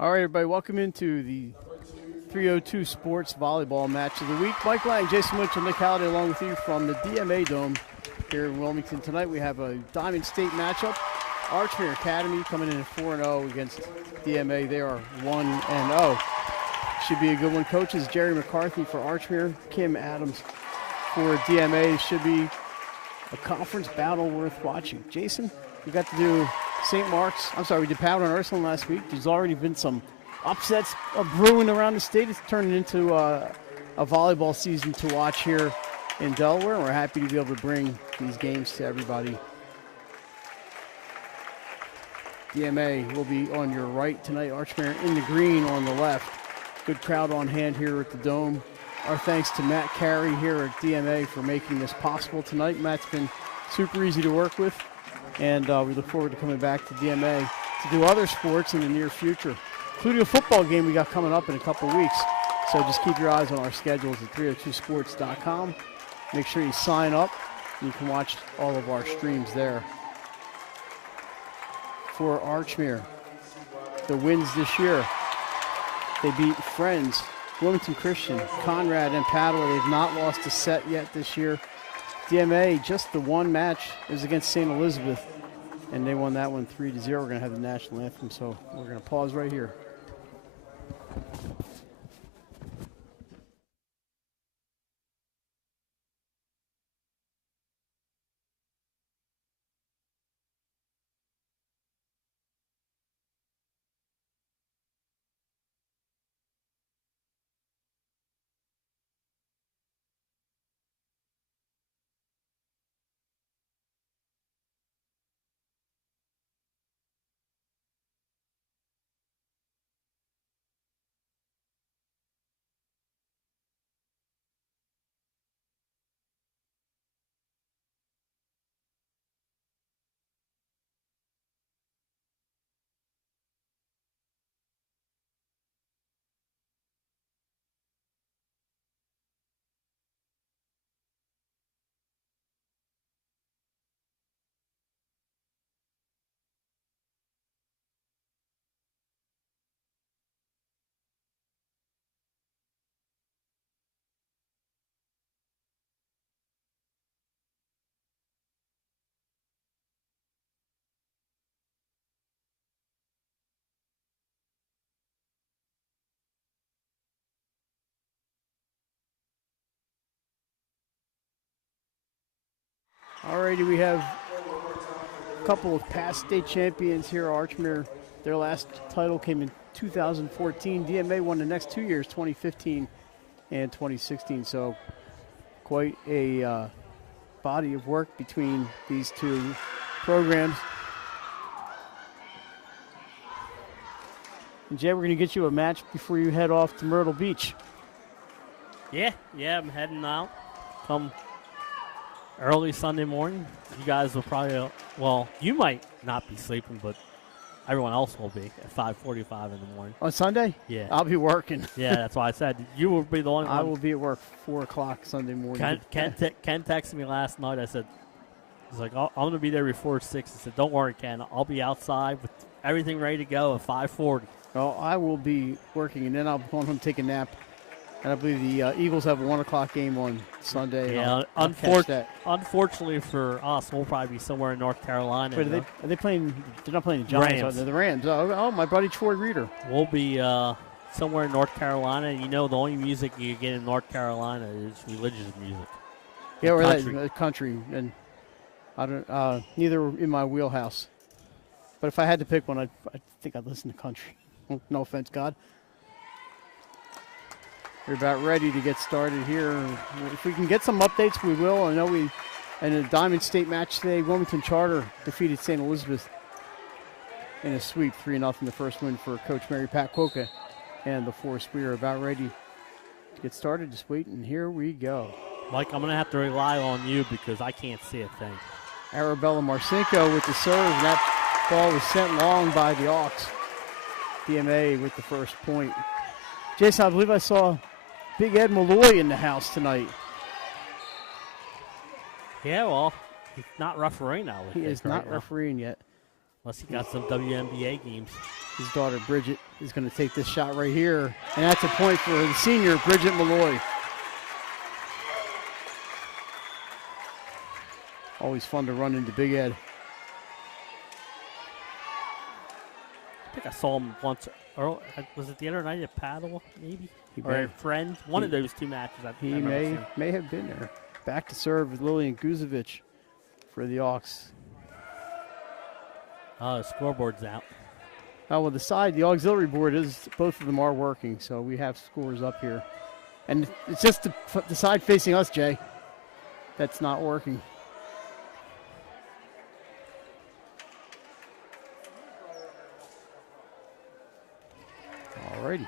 All right, everybody, welcome into the 302 Sports Volleyball Match of the Week. Mike Lang, Jason Mitchell, Nick Halliday along with you from the DMA Dome here in Wilmington. Tonight we have a Diamond State matchup. Archmere Academy coming in at 4-0 against DMA. They are 1-0. Should be a good one. Coaches Jerry McCarthy for Archmere, Kim Adams for DMA. Should be a conference battle worth watching. Jason, we got to do St. Mark's. We did Powder and Ursuline last week. There's already been some upsets brewing around the state. It's turning into a volleyball season to watch here in Delaware, and we're happy to be able to bring these games to everybody. DMA will be on your right tonight. Archmere in the green on the left. Good crowd on hand here at the Dome. Our thanks to Matt Carey here at DMA for making this possible tonight. Matt's been super easy to work with, and we look forward to coming back to DMA to do other sports in the near future, including a football game we got coming up in a couple weeks. So just keep your eyes on our schedules at 302sports.com. Make sure you sign up. You can watch all of our streams there. For Archmere, the wins this year, they beat Friends, Wilmington Christian, Conrad, and Padua. They've not lost a set yet this year. DMA, just the one match, is against St. Elizabeth, and they won that one 3-0. We're going to have the national anthem, so we're going to pause right here. Alrighty, we have a couple of past state champions here. Archmere, their last title came in 2014. DMA won the next 2 years, 2015 and 2016. So quite a body of work between these two programs. And Jay, we're going to get you a match before you head off to Myrtle Beach. Yeah, I'm heading out. Come early Sunday morning. You guys will probably, you might not be sleeping, but everyone else will be at 5:45 in the morning. On Sunday? Yeah. I'll be working. Yeah, that's why I said you will be the only one. I will be at work 4 o'clock Sunday morning. Ken texted me last night. I said, he's like, I'm going to be there before 6. I said, don't worry, Ken. I'll be outside with everything ready to go at 5:40. Well, I will be working, and then I'll go home and take a nap. And I believe the Eagles have a 1 o'clock game on Sunday. Yeah, unfortunately for us, we'll probably be somewhere in North Carolina. Wait, are they playing? They're not playing the Giants. Rams. They're the Rams. Oh, my buddy Troy Reeder. We'll be somewhere in North Carolina. You know, the only music you get in North Carolina is religious music. Yeah, or country, and I don't. Neither in my wheelhouse. But if I had to pick one, I think I'd listen to country. No offense, God. We're about ready to get started here. If we can get some updates, we will. I know in a Diamond State match today, Wilmington Charter defeated St. Elizabeth in a sweep, 3-0, the first win for Coach Mary Pat Quokka and the Force. We are about ready to get started. Just wait, and here we go. Mike, I'm going to have to rely on you because I can't see a thing. Arabella Marcinko with the serve, and that ball was sent long by the Hawks. DMA with the first point. Jason, I believe I saw Big Ed Malloy in the house tonight. Yeah, well, he's not refereeing now. He is not refereeing yet. Unless he got some WNBA games. His daughter, Bridget, is going to take this shot right here. And that's a point for the senior, Bridget Malloy. Always fun to run into Big Ed. I think I saw him once. Or was it the other night at Paddle, maybe? Or a friend? One of those two matches. He may have been there. Back to serve with Lillian Guzovic for the Auks. The scoreboard's out. Oh, well, the auxiliary board is, both of them are working, so we have scores up here. And it's just the side facing us, Jay, that's not working. Alrighty.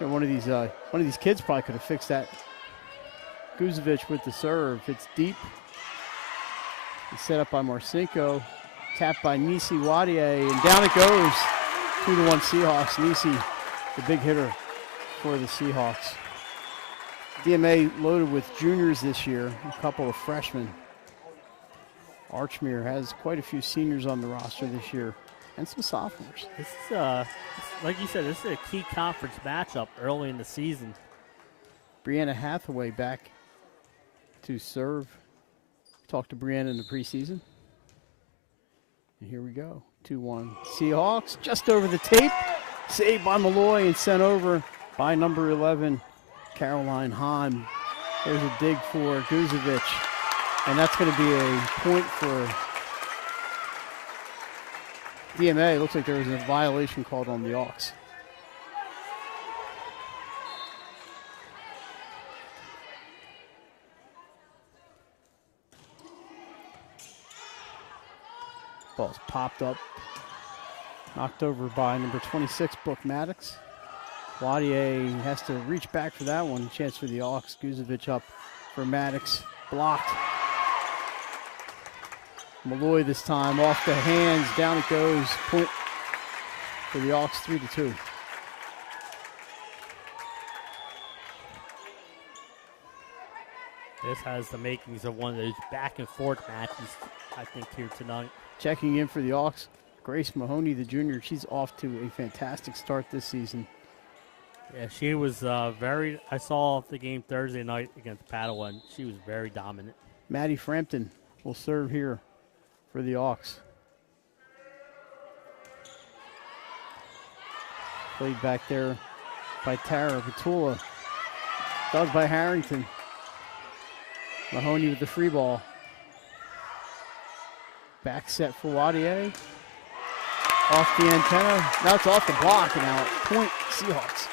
Yeah, one of these kids probably could have fixed that. Guzovic with the serve. It's deep. It's set up by Marcinko. Tapped by Nisi Wadier. And down it goes. 2-1 Seahawks. Nisi, the big hitter for the Seahawks. DMA loaded with juniors this year. A couple of freshmen. Archmere has quite a few seniors on the roster this year. And some sophomores. This is, like you said, this is a key conference matchup early in the season. Brianna Hathaway back to serve. Talked to Brianna in the preseason. And here we go. 2-1 Seahawks just over the tape. Saved by Malloy and sent over by number 11, Caroline Hahn. There's a dig for Guzovic. And that's going to be a point for DMA. Looks like there was a violation called on the Auks. Ball's popped up. Knocked over by number 26, Brooke Maddox. Wadier has to reach back for that one. Chance for the Auks. Guzovic up for Maddox. Blocked. Malloy this time off the hands. Down it goes. Point for the Auks, 3-2. This has the makings of one of those back and forth matches, I think, here tonight. Checking in for the Auks, Grace Mahoney, the junior. She's off to a fantastic start this season. Yeah, she was I saw the game Thursday night against Padua, and she was very dominant. Maddie Frampton will serve here for the Auks. Played back there by Tara Petula. Dug by Harrington. Mahoney with the free ball. Back set for Wadier. Off the antenna. Now it's off the block and out. Point Seahawks.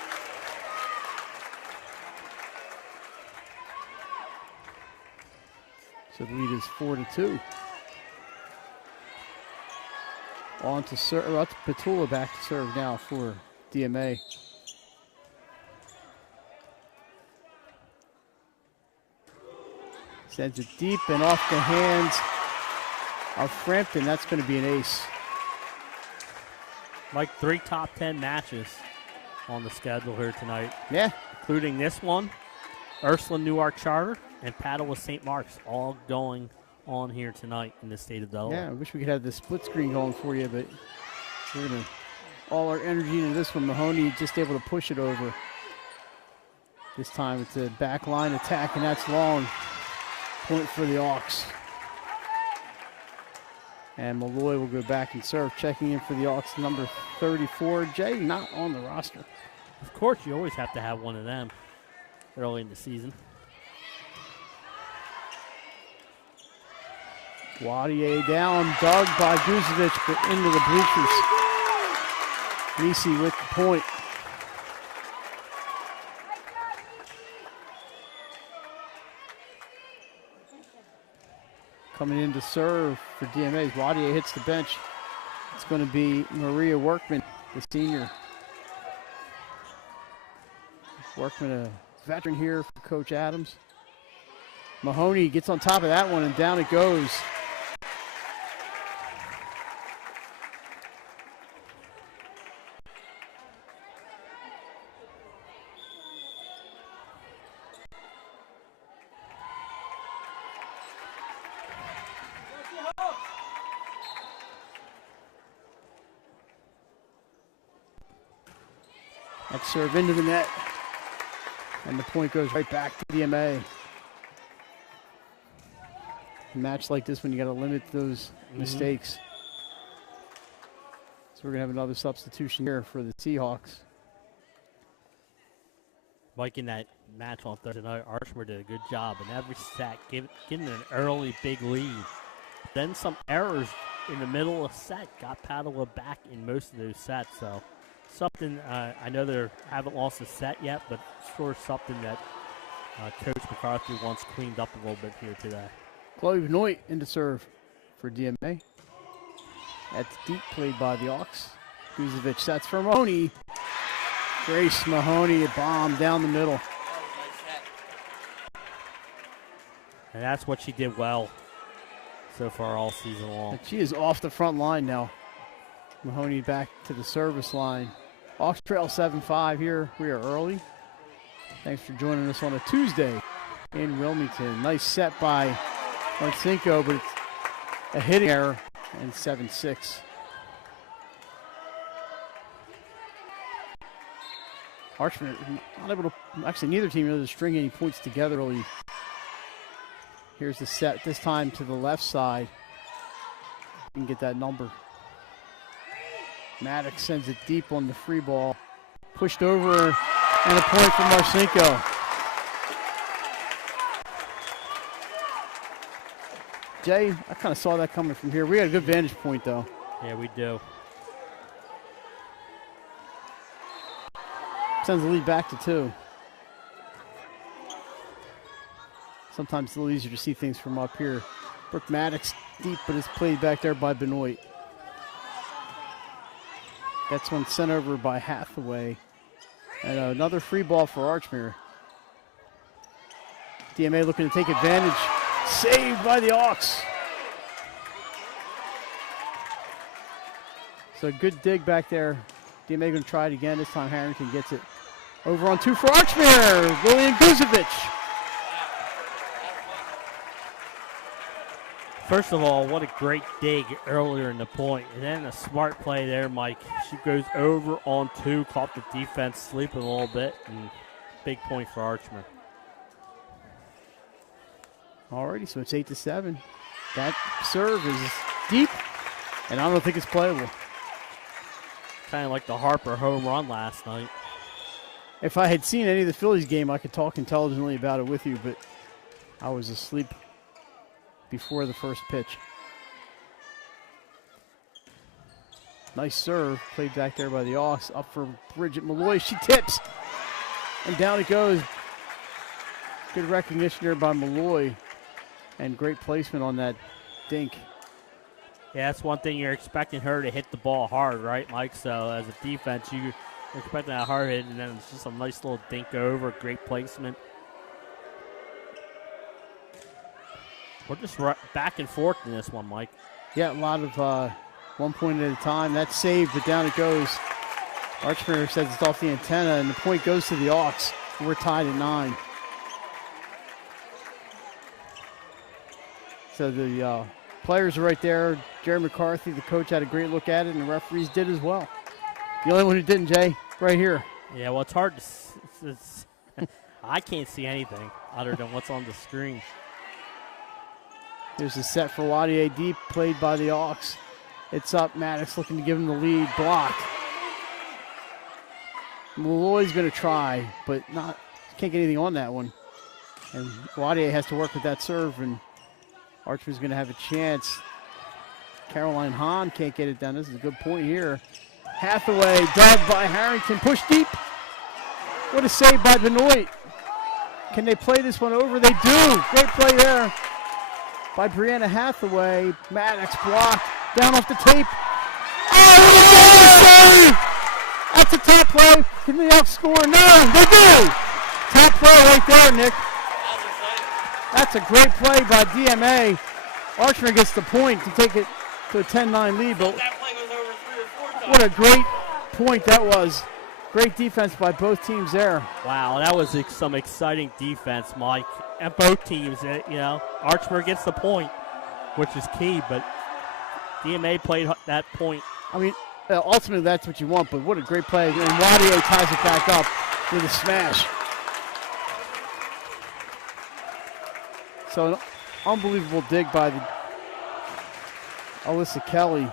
So the lead is 4-2. On to serve. Petula back to serve now for DMA. Sends it deep and off the hands of Frampton. That's going to be an ace. Like 3 top 10 matches on the schedule here tonight. Yeah. Including this one, Ursuline Newark Charter, and Padua St. Mark's, all going on here tonight in the state of Delaware. Yeah, I wish we could have the split screen going for you, but we're going to all our energy into this one. Mahoney just able to push it over. This time it's a back line attack, and that's long. Point for the Auks. And Malloy will go back and serve. Checking in for the Auks, number 34. Jay, not on the roster. Of course, you always have to have one of them early in the season. Wadier down, dug by Guzovic, but into the bleachers. Nisi with the point. Coming in to serve for DMA. Wadier hits the bench. It's going to be Maria Workman, the senior. Workman, a veteran here for Coach Adams. Mahoney gets on top of that one, and down it goes. That serve into the net. And the point goes right back to DMA. A match like this, when you got to limit those mistakes. So we're going to have another substitution here for the Seahawks. Mike, in that match on Thursday night, Archmere did a good job in every set, getting an early big lead. Then some errors in the middle of the set got paddled back in most of those sets. So something, I know they haven't lost a set yet, but sure something that Coach McCarthy wants cleaned up a little bit here today. Chloe Benoit into serve for DMA. That's deep, played by the Hawks. Guzovic sets for Mahoney. Grace Mahoney, a bomb down the middle. And that's what she did well so far all season long. And she is off the front line now. Mahoney back to the service line. Hawks trail 7-5 here. We are early. Thanks for joining us on a Tuesday in Wilmington. Nice set by Marcinko, but it's a hitting error, and 7-6. Archmere not able to, actually neither team really to string any points together really. Here's the set, this time to the left side. You can get that number. Maddox sends it deep on the free ball. Pushed over, and a point for Marcinko. Jay, I kind of saw that coming from here. We had a good vantage point, though. Yeah, we do. Sends the lead back to 2. Sometimes it's a little easier to see things from up here. Brooke Maddox deep, but it's played back there by Benoit. That's one sent over by Hathaway. And another free ball for Archmere. DMA looking to take advantage. Saved by the Hawks. So good dig back there. DMA going to try it again. This time Harrington gets it. Over on 2 for Archmere. Lillian Guzovic. First of all, what a great dig earlier in the point. And then a smart play there, Mike. She goes over on 2, caught the defense sleeping a little bit, and big point for Archmere. Alrighty, so it's 8-7. That serve is deep, and I don't think it's playable. Kind of like the Harper home run last night. If I had seen any of the Phillies game, I could talk intelligently about it with you, but I was asleep before the first pitch. Nice serve, played back there by the Hawks. Up for Bridget Malloy, she tips, and down it goes. Good recognition there by Malloy, and great placement on that dink. Yeah, that's one thing, you're expecting her to hit the ball hard, right, Mike? So as a defense, you're expecting that hard hit, and then it's just a nice little dink over, great placement. We're just back and forth in this one, Mike. Yeah, a lot of 1 point at a time. That's saved, but down it goes. Archmere says it's off the antenna, and the point goes to the Hawks. We're tied at 9. So the players are right there. Jerry McCarthy, the coach, had a great look at it, and the referees did as well. The only one who didn't, Jay, right here. Yeah, well, it's hard to I can't see anything other than what's on the screen. There's a set for Wadier deep, played by the Hawks. It's up. Maddox looking to give him the lead. Blocked. Malloy's going to try, but can't get anything on that one. And Wadier has to work with that serve, and Archer's going to have a chance. Caroline Hahn can't get it down. This is a good point here. Hathaway dug by Harrington. Push deep. What a save by Benoit. Can they play this one over? They do. Great play there by Brianna Hathaway. Maddox blocked. Down off the tape. Oh, that's a tap play. Can they outscore? No, they do. Tap play right there, Nick. That's a great play by DMA. Archmere gets the point to take it to a 10-9 lead. But that play was over 3 or 4 times. What a great point that was. Great defense by both teams there. Wow, that was some exciting defense, Mike. And both teams, Archmere gets the point, which is key, but DMA played that point. I mean, ultimately that's what you want, but what a great play. And Wadier ties it back up with a smash. So an unbelievable dig by the Alyssa Kelly,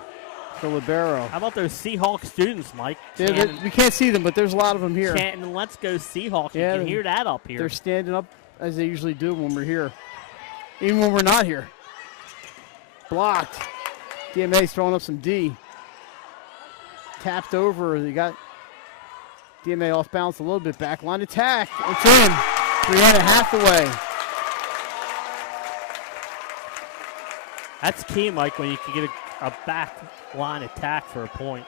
the libero. How about those Seahawks students, Mike? We can't see them, but there's a lot of them here. Chanting, let's go Seahawks. Yeah, you can hear that up here. They're standing up as they usually do when we're here, even when we're not here. Blocked. DMA's throwing up some D. Tapped over. They got DMA off balance a little bit. Backline attack. It's in. 3.5 away. That's key, Mike, when you can get a back line attack for a point.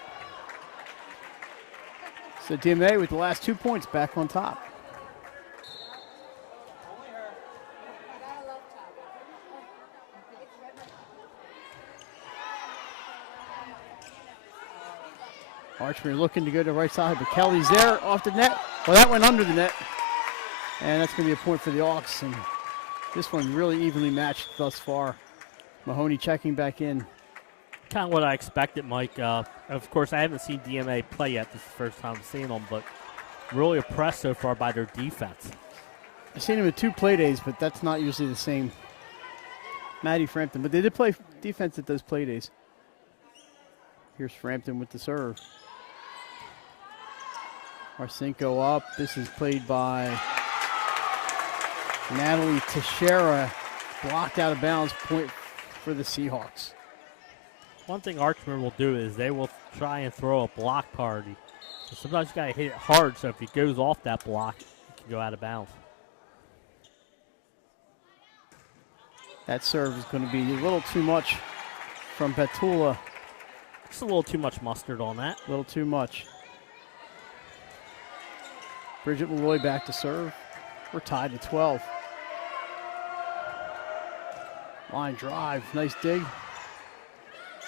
So DMA with the last 2 points back on top. Archmere looking to go to the right side, but Kelly's there off the net. Well, that went under the net. And that's going to be a point for the Hawks. And this one really evenly matched thus far. Mahoney checking back in. Kind of what I expected, Mike. Of course, I haven't seen DMA play yet. This is the first time I'm seeing them, but really impressed so far by their defense. I've seen them at 2 play days, but that's not usually the same. Maddie Frampton, but they did play defense at those play days. Here's Frampton with the serve. Marcinko up. This is played by Natalie Teixeira. Blocked out of bounds, point for the Seahawks. One thing Archmere will do is they will try and throw a block party. So sometimes you got to hit it hard, so if it goes off that block, it can go out of bounds. That serve is going to be a little too much from Petula. Just a little too much mustard on that. A little too much. Bridget Malloy back to serve. We're tied at 12. Line drive, nice dig.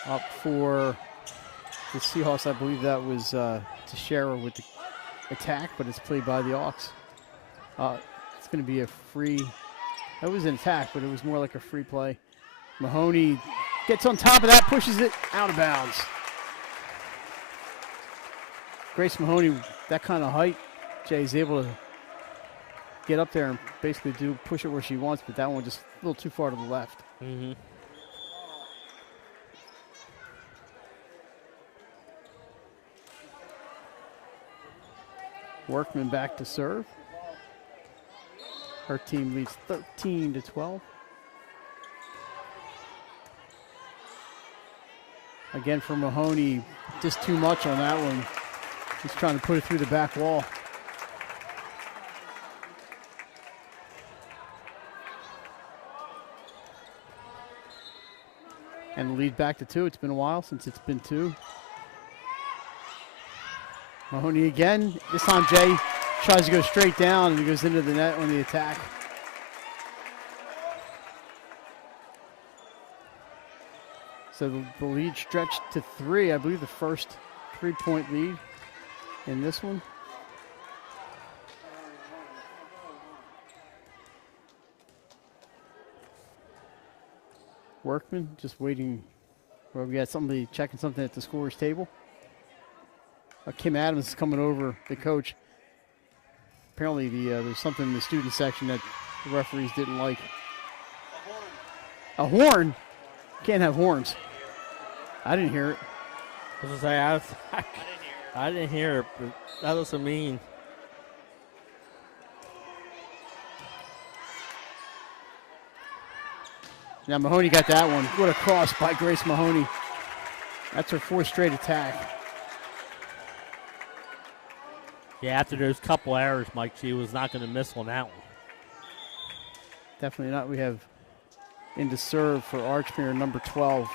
Up for the Seahawks, I believe that was Teixeira with the attack, but it's played by the Hawks. It's going to be a free. That was an attack, but it was more like a free play. Mahoney gets on top of that, pushes it out of bounds. Grace Mahoney, that kind of height, Jay is able to get up there and basically push it where she wants, but that one just a little too far to the left. Mm-hmm. Workman back to serve. Her team leads 13-12. Again for Mahoney, just too much on that one. He's trying to put it through the back wall. And the lead back to 2. It's been a while since it's been 2. Mahoney again. This time Jay tries to go straight down and he goes into the net on the attack. So the lead stretched to 3. I believe the first 3-point lead in this one. Workman just waiting. Well, we got somebody checking something at the scorer's table. Kim Adams is coming over, the coach. Apparently there's something in the student section that the referees didn't like. A horn? Can't have horns. I didn't hear it. I was gonna say, I didn't hear it, but that doesn't mean. Now Mahoney got that one. What a cross by Grace Mahoney. That's her 4th straight attack. Yeah, after those couple errors, Mike, she was not going to miss on that one. Definitely not. We have into serve for Archmere, number 12.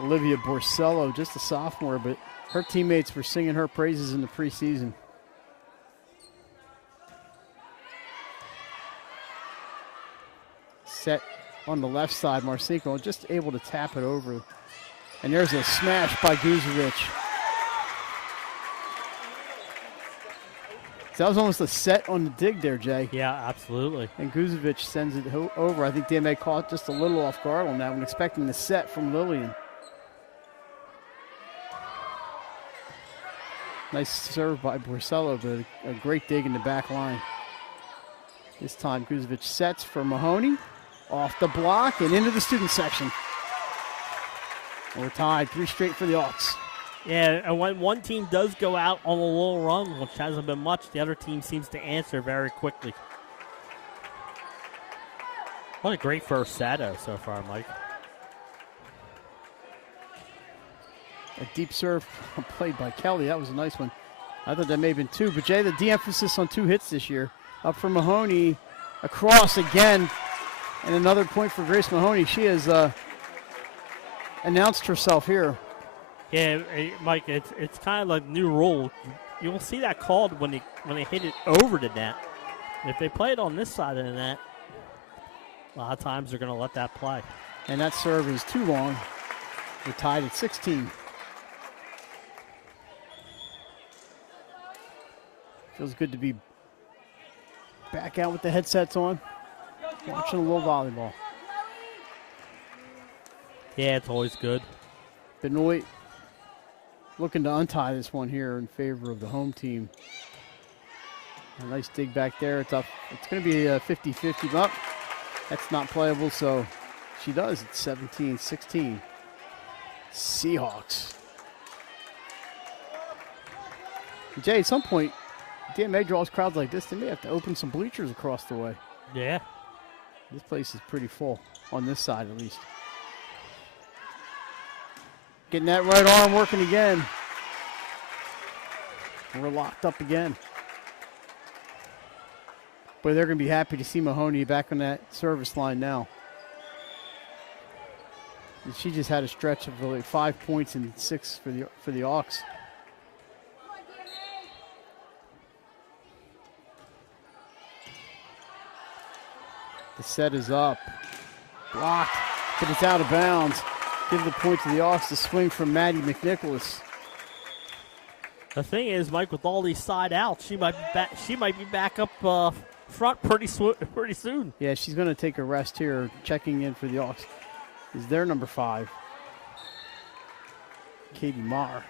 Olivia Borsello, just a sophomore, but her teammates were singing her praises in the preseason. Set on the left side, Marcinko just able to tap it over. And there's a smash by Guzovic. So that was almost a set on the dig there, Jay. Yeah, absolutely. And Guzovic sends it over. I think DMA caught just a little off guard on that one, expecting the set from Lillian. Nice serve by Borsello, but a great dig in the back line. This time Kuzovic sets for Mahoney. Off the block and into the student section. We're tied, 3 straight for the Auks. Yeah, and when one team does go out on a little run, which hasn't been much, the other team seems to answer very quickly. What a great first set so far, Mike. A deep serve played by Kelly. That was a nice one. I thought that may have been 2, but Jay, the de-emphasis on 2 hits this year. Up for Mahoney, across again, and another point for Grace Mahoney. She has announced herself here. Yeah, Mike, it's kind of like a new rule. You'll see that called when they hit it over the net. If they play it on this side of the net, a lot of times they're going to let that play. And that serve is too long. We're tied at 16. Feels good to be back out with the headsets on, watching a little volleyball. Yeah, it's always good. Benoit looking to untie this one here in favor of the home team. A nice dig back there. It's up. It's going to be a 50-50. Up. That's not playable, so she does. It's 17-16. Seahawks. Jay, at some point, DMA draws crowds like this, they may have to open some bleachers across the way. Yeah. This place is pretty full, on this side at least. Getting that right arm working again. We're locked up again. Boy, they're going to be happy to see Mahoney back on that service line now. She just had a stretch of like 5 points and 6 for the Auks. The set is up. Blocked, but it's out of bounds. Give the point to the Auks. The swing from Maddie McNicholas. The thing is, Mike, with all these side outs, she might be back up front pretty soon. Yeah, she's going to take a rest here. Checking in for the Auks is their number 5, Katie Marr.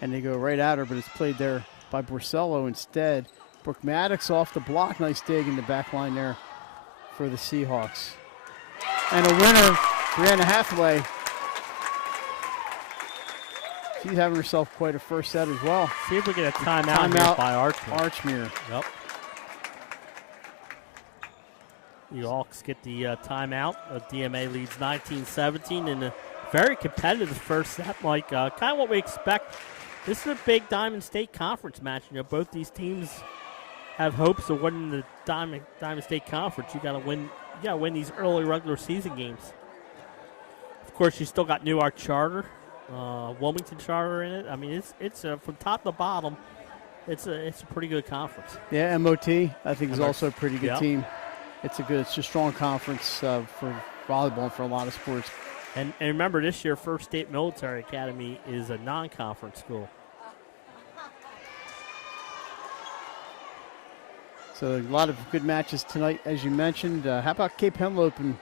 And they go right at her, but it's played there by Borsello instead. Brooke Maddox off the block. Nice dig in the back line there for the Seahawks. And a winner, Brianna Hathaway. She's having herself quite a first set as well. See if we get a timeout here by Archmere. Archmere. Yep. The Auks get the timeout. DMA leads 19-17 in a very competitive first set, Mike. Kind of what we expect. This is a big Diamond State Conference match. You know, both these teams have hopes of winning the Diamond State Conference. You got to win these early regular season games. Of course, you still got Newark Charter, Wilmington Charter in it. I mean, it's from top to bottom. It's a pretty good conference. Yeah, MOT I think is also a pretty good team. It's a strong conference for volleyball and for a lot of sports. And remember, this year, First State Military Academy is a non-conference school. So a lot of good matches tonight, as you mentioned. How about Cape Henlopen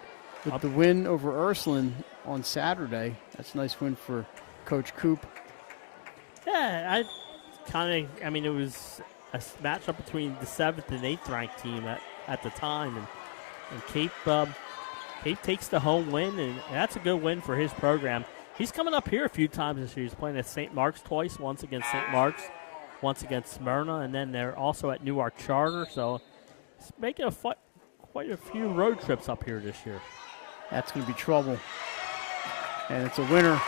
with the win over Ursuline on Saturday? That's a nice win for Coach Coop. Yeah, it was a matchup between the 7th and 8th ranked team at the time, and Cape takes the home win, and that's a good win for his program. He's coming up here a few times this year. He's playing at St. Mark's twice, once against St. Mark's, once against Smyrna, and then they're also at Newark Charter. So he's making quite a few road trips up here this year. That's going to be trouble. And it's a winner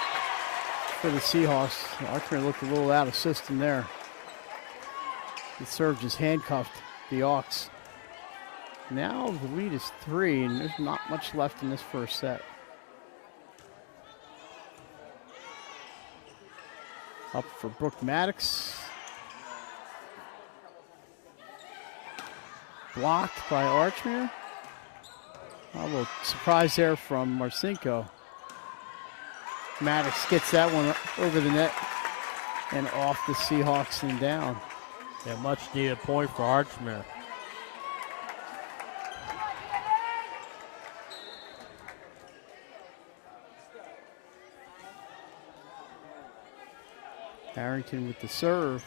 for the Seahawks. Archmere looked a little out of system there. The serve just handcuffed the Auks. Now the lead is 3, and there's not much left in this first set. Up for Brooke Maddox. Blocked by Archmere. A little surprise there from Marcinko. Maddox gets that one over the net and off the Seahawks and down. Yeah, much needed point for Archmere. Harrington with the serve.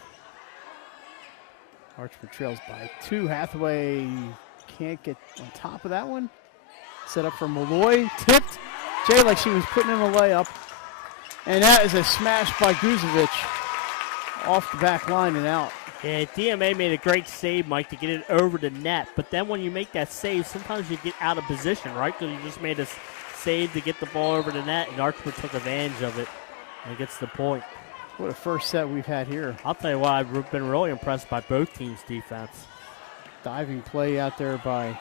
Archmere trails by 2. Hathaway can't get on top of that one. Set up for Malloy. Tipped. Jay like she was putting in a layup. And that is a smash by Guzovic off the back line and out. Yeah, DMA made a great save, Mike, to get it over the net. But then when you make that save, sometimes you get out of position, right? Because you just made a save to get the ball over the net, and Archmere took advantage of it and gets the point. What a first set we've had here. I'll tell you what, I've been really impressed by both teams' defense. Diving play out there by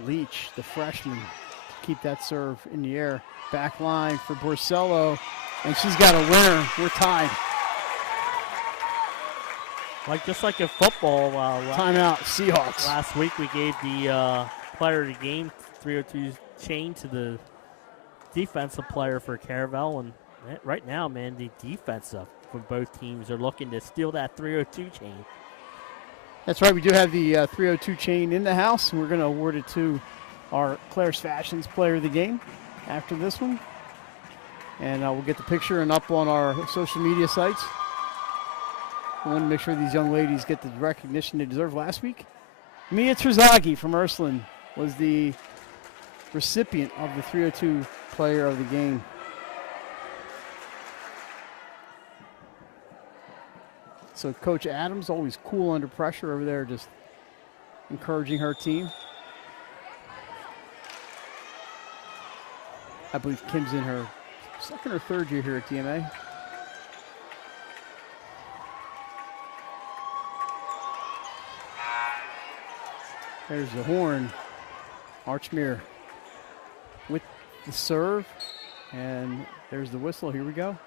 Leach, the freshman, to keep that serve in the air. Back line for Borsello, and she's got a winner. We're tied. Just like in football, timeout, Seahawks. Last week we gave the player of the game 302 chain to the defensive player for Caravel, and right now, man, the defense from both teams are looking to steal that 302 chain. That's right. We do have the 302 chain in the house, and we're going to award it to our Claire's Fashions player of the game after this one. And we'll get the picture and up on our social media sites. We want to make sure these young ladies get the recognition they deserve. Last week, Mia Trzagi from Ursuline was the recipient of the 302 player of the game. So Coach Adams, always cool under pressure over there, just encouraging her team. I believe Kim's in her second or third year here at DMA. There's the horn. Archmere with the serve. And there's the whistle. Here we go.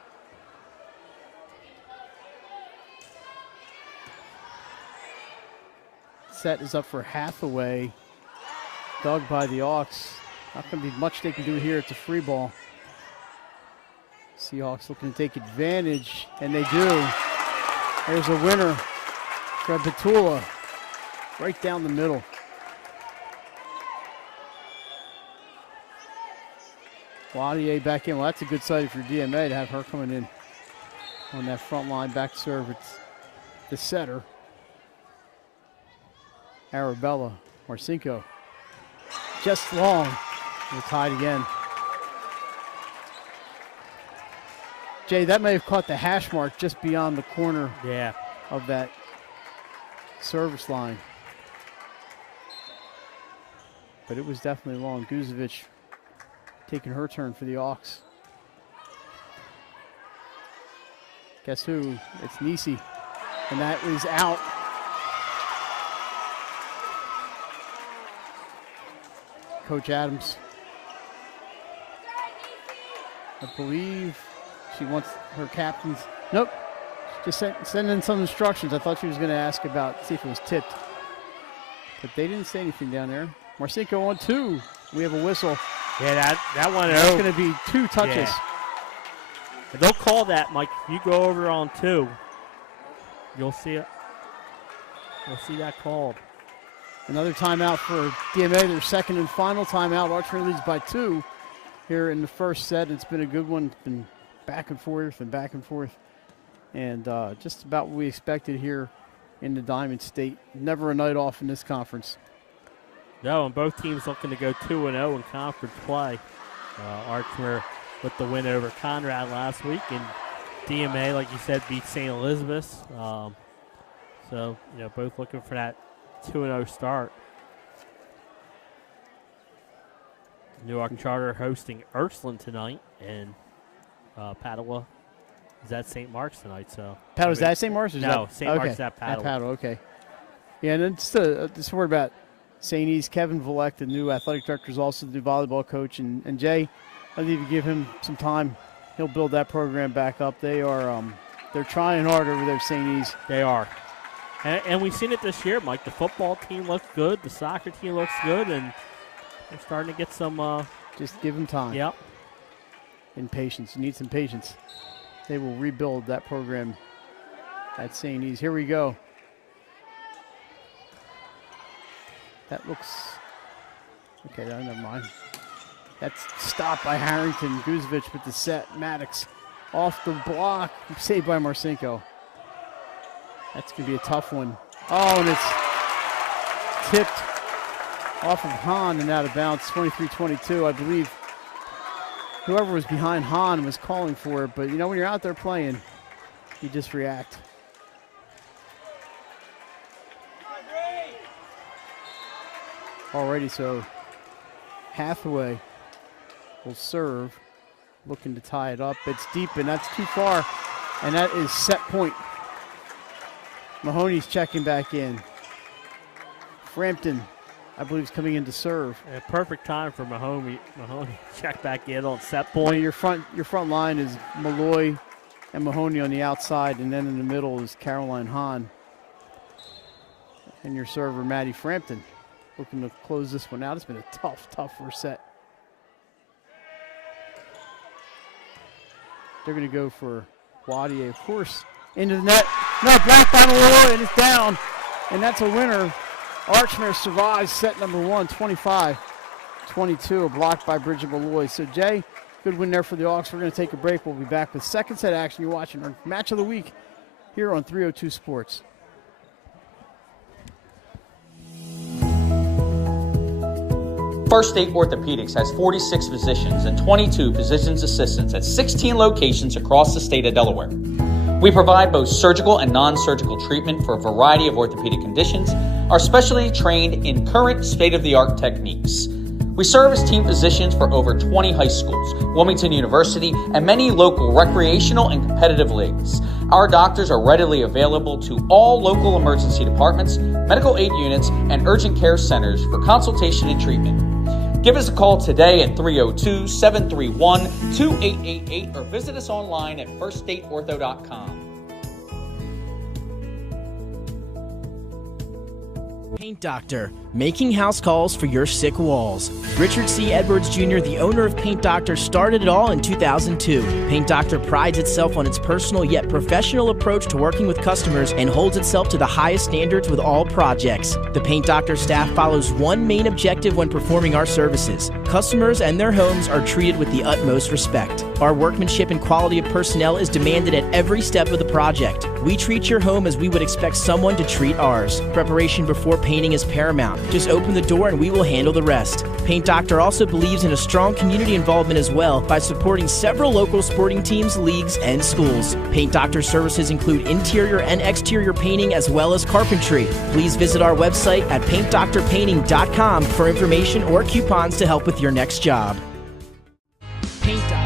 Set is up for Hathaway. Dug by the Hawks. Not going to be much they can do here. It's a free ball. Seahawks looking to take advantage, and they do. There's a winner. Fred Petula right down the middle. Wadier back in. Well, that's a good sight for DMA to have her coming in on that front line back serve. It's the setter. Arabella Marcinko. Just long. We're tied again. Jay, that may have caught the hash mark just beyond the corner of that service line. But it was definitely long. Guzovic taking her turn for the Hawks. Guess who? It's Nisi. And that is out. Coach Adams. I believe she wants her captains. Nope. Just sending some instructions. I thought she was going to ask about, see if it was tipped. But they didn't say anything down there. Marcinko on 2. We have a whistle. Yeah, that one. That's going to be 2 touches. Yeah. They'll call that, Mike. If you go over on 2, you'll see it. You'll see that called. Another timeout for DMA, their second and final timeout. Archmere leads by 2 here in the first set. It's been a good one. It's been back and forth and back and forth. And just about what we expected here in the Diamond State. Never a night off in this conference. No, and both teams looking to go 2-0 in conference play. Archmere with the win over Conrad last week, and DMA, like you said, beat St. Elizabeth's. So, both looking for that 2-0 start. Newark Charter hosting Ursuline tonight, and Padua is at St. Mark's tonight. So Padua's at St. Mark's? No, St. Mark's at Padua. At Padua, okay. Yeah, and then just a word about St. E's. Kevin Villek, the new athletic director, is also the new volleyball coach. And Jay, I think if you give him some time, he'll build that program back up. They are they're trying hard over there at St. E's. They are. And we've seen it this year, Mike. The football team looks good. The soccer team looks good. And they're starting to get some. Just give them time. Yep. And patience. You need some patience. They will rebuild that program at St. E's. Here we go. That looks. Okay, never mind. That's stopped by Harrington. Guzovic with the set. Maddox Off the block, saved by Marcinko. That's going to be a tough one. Oh, and it's tipped off of Hahn and out of bounds, 23-22. I believe whoever was behind Hahn was calling for it, but you know when you're out there playing, you just react. Alrighty, so Hathaway will serve, looking to tie it up. It's deep, and that's too far, and that is set point. Mahoney's checking back in. Frampton, I believe, is coming in to serve. Yeah, perfect time for Mahoney. Mahoney check back in on set Well, point. your front line is Malloy and Mahoney on the outside, and then in the middle is Caroline Hahn. And your server, Maddie Frampton, looking to close this one out. It's been a tough first set. They're going to go for Wadier, of course, into the net. No, blocked by Malloy, and it's down. And that's a winner. Archmere survives set number 1, 25-22, a block by Bridget Malloy. So, Jay, good win there for the Hawks. We're going to take a break. We'll be back with second set action. You're watching our match of the week here on 302 Sports. First State Orthopedics has 46 physicians and 22 physician's assistants at 16 locations across the state of Delaware. We provide both surgical and non-surgical treatment for a variety of orthopedic conditions, are specially trained in current state-of-the-art techniques. We serve as team physicians for over 20 high schools, Wilmington University, and many local recreational and competitive leagues. Our doctors are readily available to all local emergency departments, medical aid units, and urgent care centers for consultation and treatment. Give us a call today at 302-731-2888 or visit us online at firststateortho.com. Paint Doctor, making house calls for your sick walls. Richard C. Edwards Jr., the owner of Paint Doctor, started it all in 2002. Paint Doctor prides itself on its personal yet professional approach to working with customers and holds itself to the highest standards with all projects. The Paint Doctor staff follows one main objective when performing our services. Customers and their homes are treated with the utmost respect. Our workmanship and quality of personnel is demanded at every step of the project. We treat your home as we would expect someone to treat ours. Preparation before painting is paramount. Just open the door and we will handle the rest. Paint Doctor also believes in a strong community involvement as well by supporting several local sporting teams, leagues, and schools. Paint Doctor services include interior and exterior painting as well as carpentry. Please visit our website at paintdoctorpainting.com for information or coupons to help with your next job. Paint Doctor.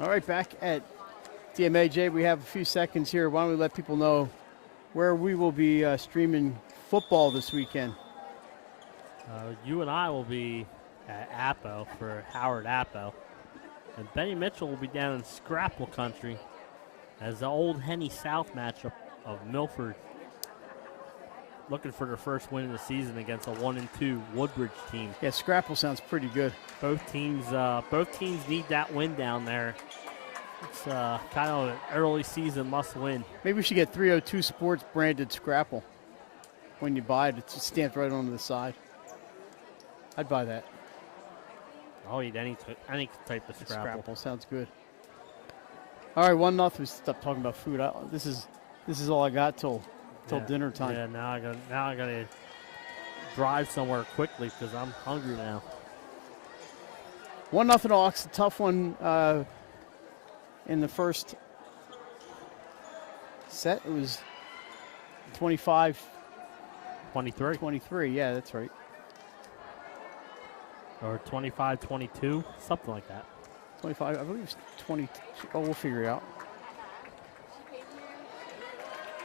All right, back at DMA, Jay, we have a few seconds here. Why don't we let people know where we will be streaming football this weekend? You and I will be at Appo for Howard Appo. And Benny Mitchell will be down in Scrapple Country as the old Henny South matchup of Milford looking for their first win of the season against a 1-2 Woodbridge team. Yeah, Scrapple sounds pretty good. Both teams need that win down there. It's kind of an early season must win. Maybe we should get 302 Sports branded Scrapple. When you buy it, it's stamped right onto the side. I'd buy that. I'll eat any type of Scrapple. Sounds good. All right, 1-0. We stop talking about food. This is all I got till till dinner time. Yeah, now I gotta drive somewhere quickly because I'm hungry now. 1-0 Hawks, a tough one in the first set. It was 25-23. 23. Yeah, that's right. Or 25-22, something like that. 25, I believe it's 22. Oh, we'll figure it out.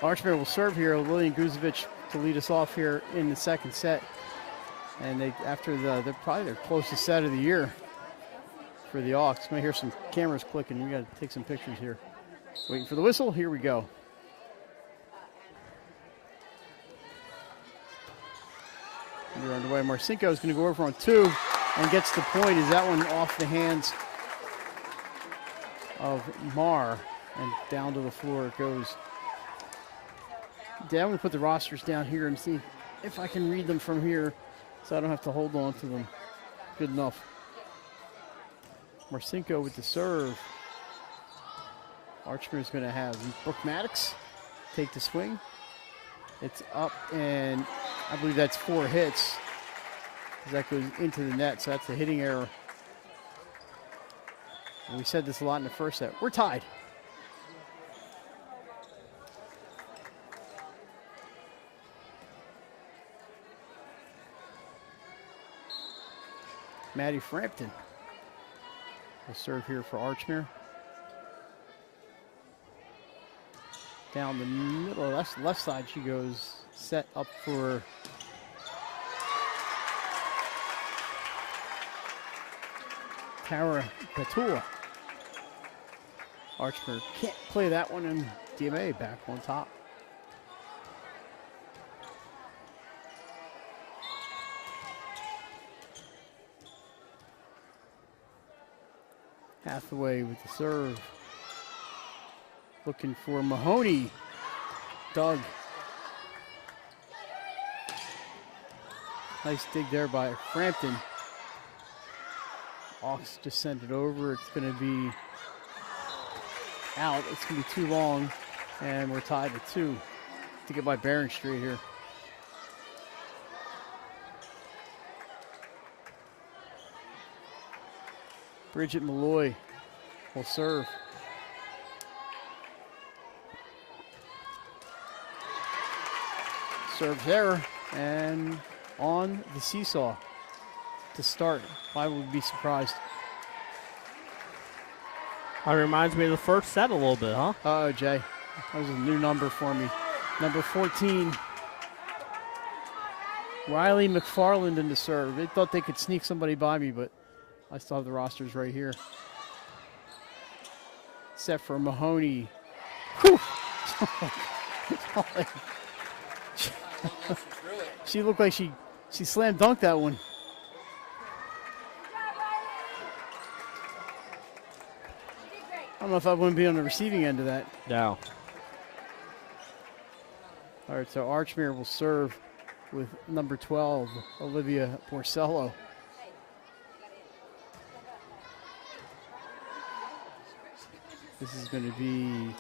Archmere will serve here. Lillian Guzovic to lead us off here in the second set. And they're probably their closest set of the year for the Hawks. You might hear some cameras clicking. We got to take some pictures here. Waiting for the whistle. Here we go. We're underway. Marcinko is going to go over on 2 and gets the point. Is that one off the hands of Mar, and down to the floor it goes. I'm going to put the rosters down here and see if I can read them from here so I don't have to hold on to them. Good enough. Marcinko with the serve. Archmere is going to have Brooke Maddox take the swing. It's up, and I believe that's 4 hits. That goes into the net, so that's a hitting error. And we said this a lot in the first set. We're tied. Maddie Frampton will serve here for Archmere. Down the middle, left side she goes. Set up for Tara Patua. Archmere can't play that one, and DMA back on top. Hathaway with the serve. Looking for Mahoney. Doug. Nice dig there by Frampton. Hawks just sent it over. It's going to be out. It's going to be too long, and we're tied at 2 to get by Barron Street here. Bridget Malloy will serve. Serves error, and on the seesaw to start. I would be surprised. That reminds me of the first set a little bit, huh? Uh-oh, Jay. That was a new number for me. Number 14. Riley McFarland in the serve. They thought they could sneak somebody by me, but I still have the rosters right here. Set for Mahoney. Whew. She looked like she slam dunked that one. I don't know if I want to be on the receiving end of that. No. All right, so Archmere will serve with number 12, Olivia Porcello. This is going to be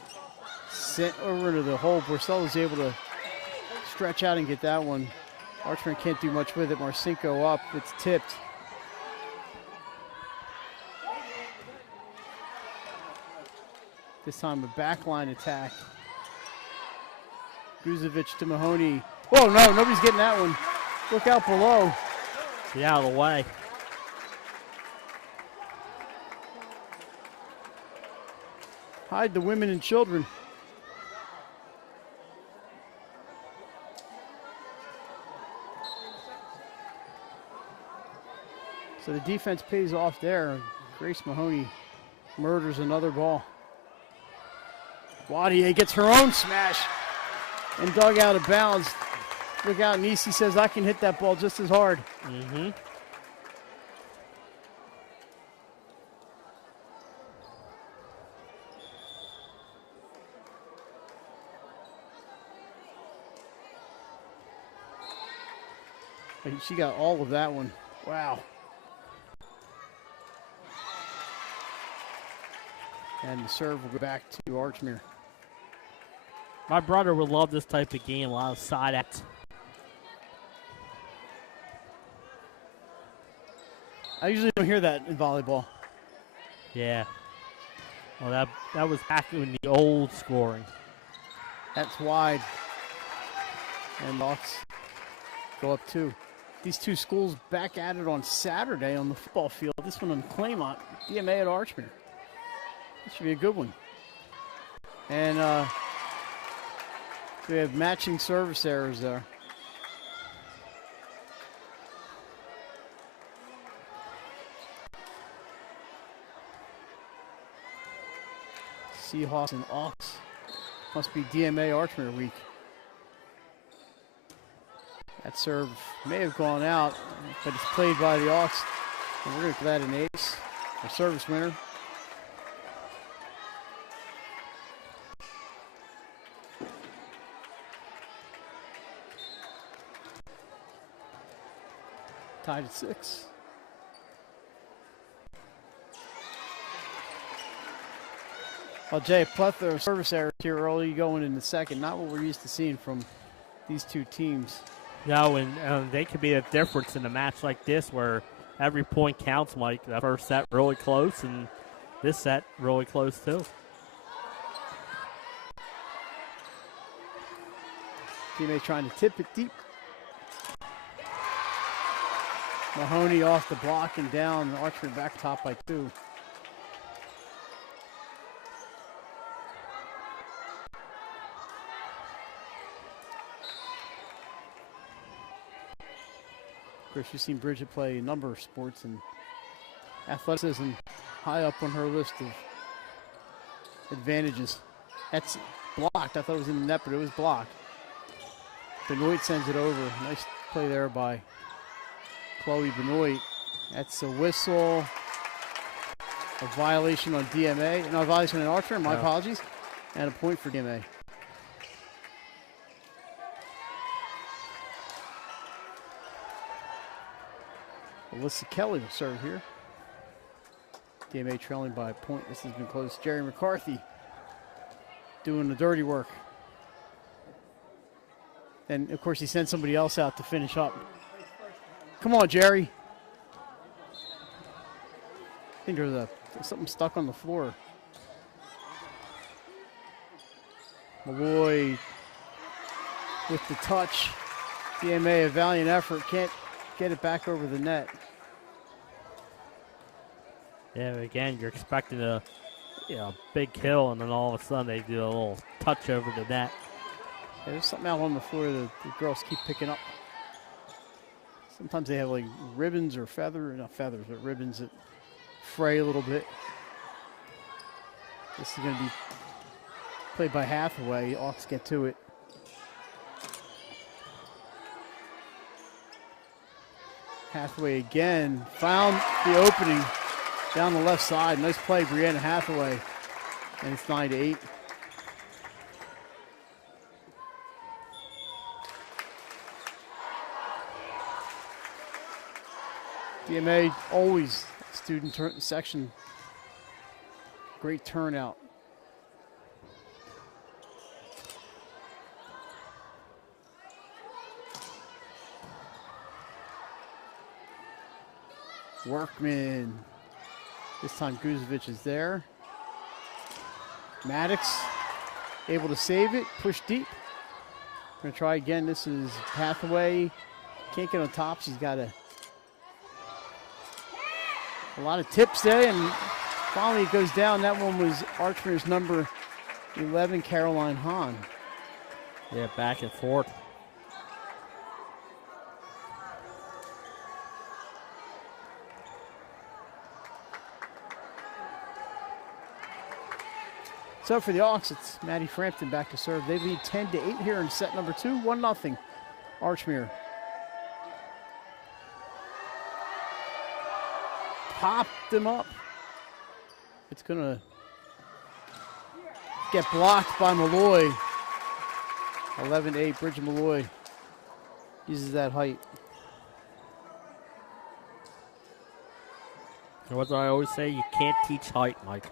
sent over to the hole. Porcello's able to stretch out and get that one. Archmere can't do much with it. Marcinko up. It's tipped. This time a backline attack. Guzovic to Mahoney. Whoa, no, nobody's getting that one. Look out below. Get out of the way. Hide the women and children. So the defense pays off there. Grace Mahoney murders another ball. Wadier gets her own smash and dug out of bounds. Look out, Nisi says, I can hit that ball just as hard. Mm-hmm. And she got all of that one. Wow. And the serve will go back to Archmere. My brother would love this type of game, a lot of side acts. I usually don't hear that in volleyball. Yeah. Well, that was back in the old scoring. That's wide. And Hawks go up 2. These two schools back at it on Saturday on the football field. This one on Claymont, DMA at Archmere. This should be a good one. And we have matching service errors there. Seahawks and Hawks. Must be DMA Archmere week. That serve may have gone out, but it's played by the Hawks. And we're going to call that an ace, a service winner. Tied at 6. Well, Jay, a plethora of service errors here early going in the second. Not what we're used to seeing from these two teams. No, and they could be a difference in a match like this where every point counts, Mike. That first set really close, and this set really close too. Teammate trying to tip it deep. Mahoney off the block and down. Archmere back top by 2. Of course, you've seen Bridget play a number of sports, and athleticism high up on her list of advantages. That's blocked. I thought it was in the net, but it was blocked. Benoit sends it over. Nice play there by Chloe Benoit. That's a whistle. A violation on DMA. No, a violation on Archmere. My apologies. And a point for DMA. Alyssa Kelly will serve here. DMA trailing by a point. This has been close. Jerry McCarthy doing the dirty work. And, of course, he sent somebody else out to finish up. Come on, Jerry. I think there's something stuck on the floor. Malloy with the touch. DMA, a valiant effort. Can't get it back over the net. Yeah, again, you're expecting a big kill, and then all of a sudden they do a little touch over the net. Yeah, there's something out on the floor that the girls keep picking up. Sometimes they have like ribbons or not feathers, but ribbons that fray a little bit. This is going to be played by Hathaway. Hawks get to it. Hathaway again found the opening down the left side. Nice play, Brianna Hathaway. And it's 9-8. DMA always student section. Great turnout. Workman. This time Guzovic is there. Maddox able to save it, push deep. Gonna try again. This is Hathaway. Can't get on top. She's got a lot of tips there, and finally it goes down. That one was Archmere's number 11, Caroline Hahn. Yeah, back and forth. So for the Hawks, it's Maddie Frampton back to serve. They lead 10-8 here in set number 2, 1-0, Archmere. Popped them up. It's gonna get blocked by Malloy. 11-8, Bridget Malloy uses that height. What do I always say? You can't teach height, Mike.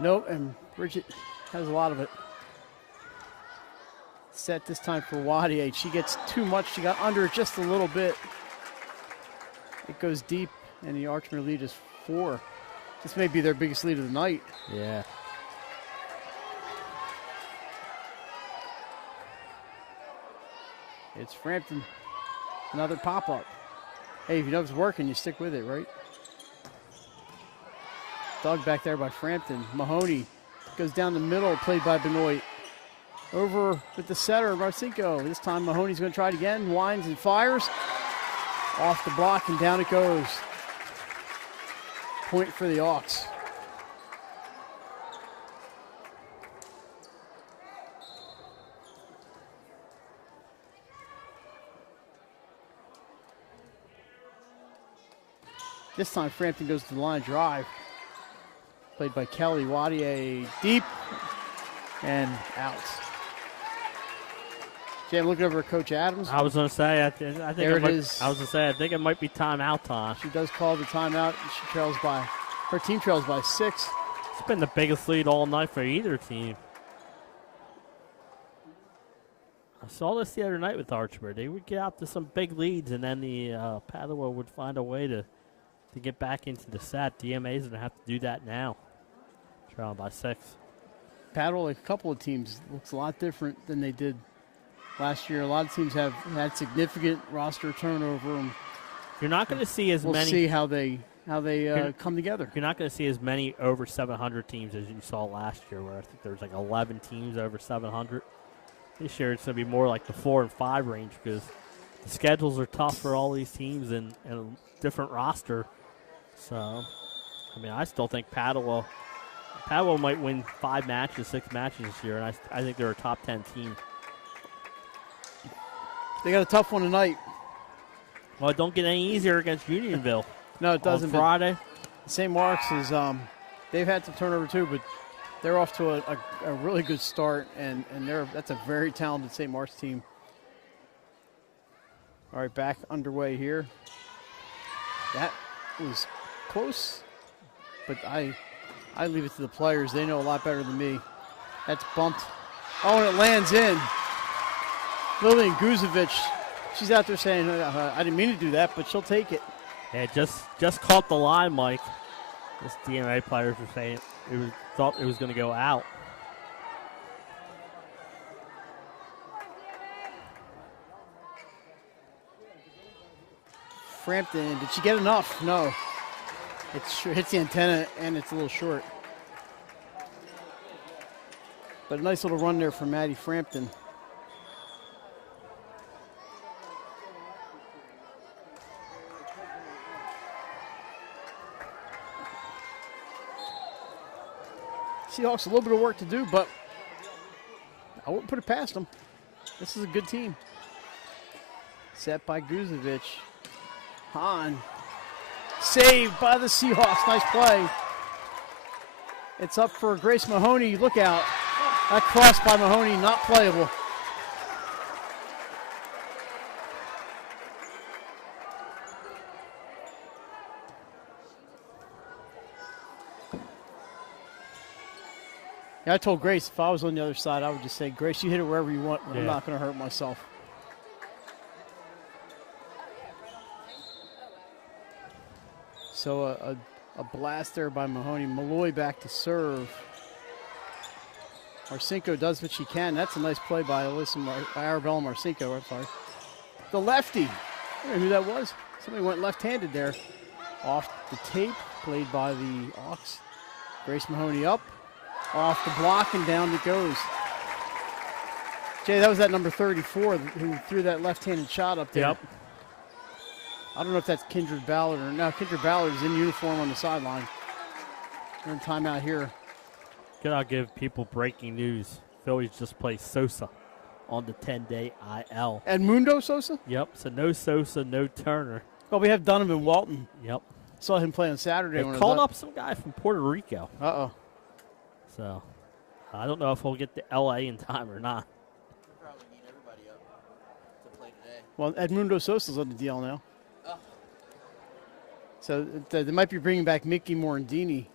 Nope, and Bridget has a lot of it. Set this time for Wadier. She gets too much. She got under it just a little bit. It goes deep, and the Archmere lead is 4. This may be their biggest lead of the night. Yeah. It's Frampton. Another pop-up. Hey, if you know it's working, you stick with it, right? Dug back there by Frampton. Mahoney goes down the middle, played by Benoit. Over with the setter, Marcinko. This time Mahoney's going to try it again. Winds and fires. Off the block and down it goes. Point for the Hawks. This time Frampton goes to the line drive. Played by Kelly. Wadier deep and out. Jay, I'm looking over at Coach Adams. I was going to say, I think There it is. I was going to say, I think it might be timeout time. She does call the timeout. She trails by, her team trails by 6. It's been the biggest lead all night for either team. I saw this the other night with Archmere. They would get out to some big leads, and then the Padua would find a way to get back into the set. DMA's going to have to do that now. Trailing by 6. Padua, like a couple of teams, looks a lot different than they did last year. A lot of teams have had significant roster turnover. And you're not going to see as we'll many. See how they come together. You're not going to see as many over 700 teams as you saw last year, where I think there was like 11 teams over 700. This year it's going to be more like the 4 and 5 range because the schedules are tough for all these teams and a different roster. So, I mean, I still think Padua might win 5 matches, 6 matches this year, and I think they're a top 10 team. They got a tough one tonight. Well, it don't get any easier against Unionville. No, it doesn't. On Friday. St. Mark's is they've had some turnover too, but they're off to a really good start, and that's a very talented St. Mark's team. All right, back underway here. That was close, but I leave it to the players. They know a lot better than me. That's bumped. Oh, and it lands in. Lillian Guzovic, she's out there saying, I didn't mean to do that, but she'll take it. Yeah, just caught the line, Mike. This DMA players were saying thought it was going to go out. Frampton, did she get enough? No. It hits the antenna, and it's a little short. But a nice little run there from Maddie Frampton. Seahawks a little bit of work to do, but I wouldn't put it past them. This is a good team. Set by Guzovic. Hahn. Saved by the Seahawks. Nice play. It's up for Grace Mahoney. Look out. That cross by Mahoney, not playable. Yeah, I told Grace if I was on the other side, I would just say, Grace, you hit it wherever you want. I'm not going to hurt myself. So a blast there by Mahoney. Malloy back to serve. Marcinko does what she can. That's a nice play by Arabella Marcinko. I'm sorry. The lefty. I don't know who that was. Somebody went left-handed there. Off the tape, played by the Hawks. Grace Mahoney up. Off the block and down it goes. Jay, that was that number 34 who threw that left-handed shot up there. Yep. I don't know if that's Kindred Ballard or no. Kindred Ballard is in uniform on the sideline. We're in timeout here. I'll give people breaking news. Phillies just played Sosa on the 10-day IL. Edmundo Sosa? Yep, so no Sosa, no Turner. Well, we have Donovan Walton. Yep. Saw him play on Saturday. They called up some guy from Puerto Rico. Uh-oh. So, I don't know if we'll get to L.A. in time or not. We'll probably need everybody up to play today. Well, Edmundo Sosa's on the DL now. Oh. So they might be bringing back Mickey Morandini.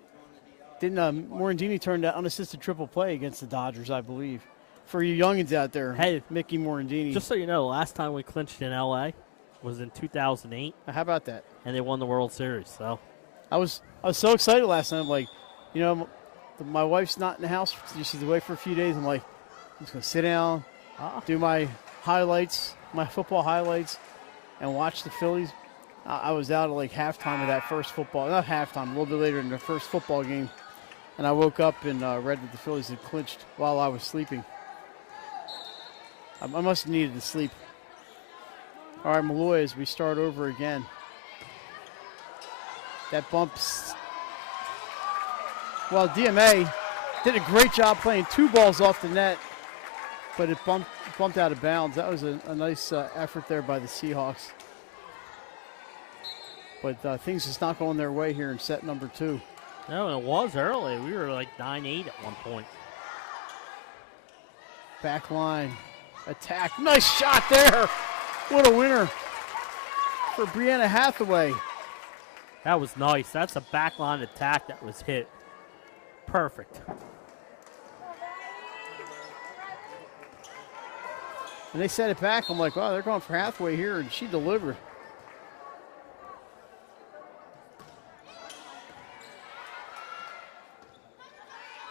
Didn't Morandini turn that unassisted triple play against the Dodgers, I believe. For you youngins out there, Hey, Mickey Morandini. Just so you know, the last time we clinched in L.A. was in 2008, How about that? and they won the World Series. So I was so excited last night. I'm like, you know, my wife's not in the house. She's away for a few days. I'm like, I'm just going to sit down, do my highlights, my football highlights, and watch the Phillies. I was out at like halftime of that first football, not halftime, a little bit later in the first football game. And I woke up and read that the Phillies had clinched while I was sleeping. I must have needed to sleep. All right, Malloy, as we start over again. That bumps. Well, DMA did a great job playing 2 balls off the net, but it bumped out of bounds. That was a nice effort there by the Seahawks. But things just not going their way here in set number 2. no, and it was early. We were like 9-8 at one point. Back line. Attack. Nice shot there. What a winner for Brianna Hathaway. That was nice. That's a backline attack that was hit. Perfect. And they set it back. I'm like, wow, they're going for Hathaway here, and she delivered.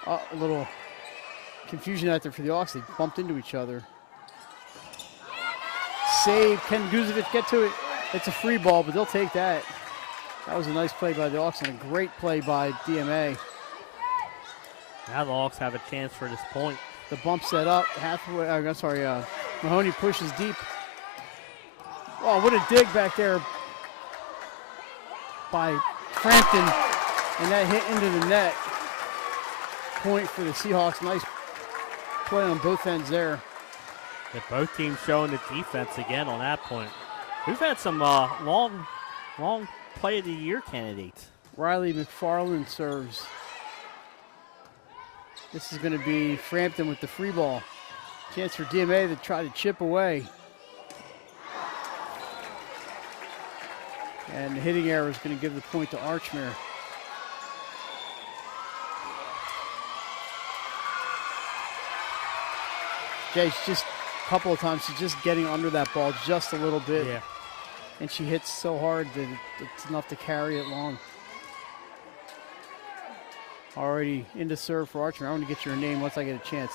A little confusion out there for the Hawks. They bumped into each other. Save. Can Guzovic get to it? It's a free ball, but they'll take that. That was a nice play by the Hawks and a great play by DMA. Now the Hawks have a chance for this point. The bump set up. Hathaway. Mahoney pushes deep. Oh, what a dig back there by Frampton, and that hit into the net. Point for the Seahawks. Nice play on both ends there. Yeah, both teams showing the defense again on that point. We've had some long play of the year candidates. Riley McFarland serves. This is going to be Frampton with the free ball. Chance for DMA to try to chip away. And the hitting error is going to give the point to Archmere. Jay, just a couple of times, she's just getting under that ball just a little bit. Yeah. And she hits so hard that it's enough to carry it long. Already into serve for Archmere. I want to get your name once I get a chance.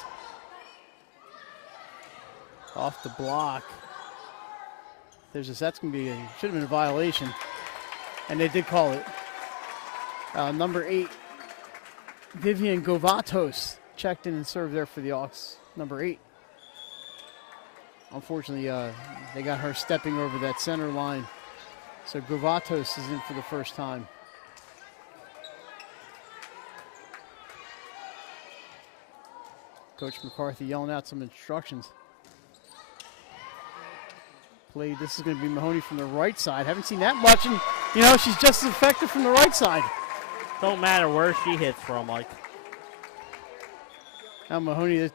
Off the block. That's going to be should have been a violation. And they did call it. Number 8, Vivian Govatos checked in and served there for the Hawks. Number 8. Unfortunately, they got her stepping over that center line. So Govatos is in for the first time. Coach McCarthy yelling out some instructions. This is going to be Mahoney from the right side. Haven't seen that much, and she's just as effective from the right side. Don't matter where she hits from, Mike. Now Mahoney is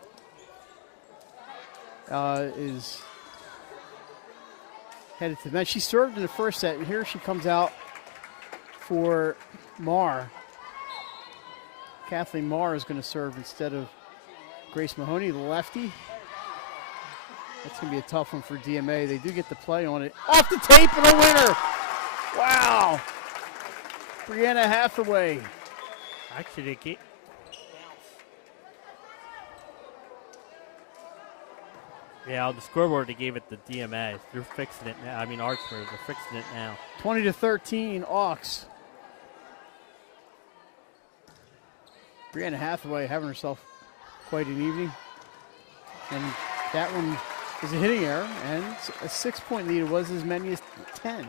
headed to the bench. She served in the first set, and here she comes out for Marr. Kathleen Marr is going to serve instead of Grace Mahoney, the lefty. That's going to be a tough one for DMA. They do get the play on it. Off the tape and a winner. Wow. Brianna Hathaway. Actually, yeah, on the scoreboard they gave it to DMA. They're fixing it now. I mean, Archmere, they're fixing it now. 20-13, Hawks. Brianna Hathaway having herself quite an evening. And that one is a hitting error, and a 6-point lead. It was as many as 10.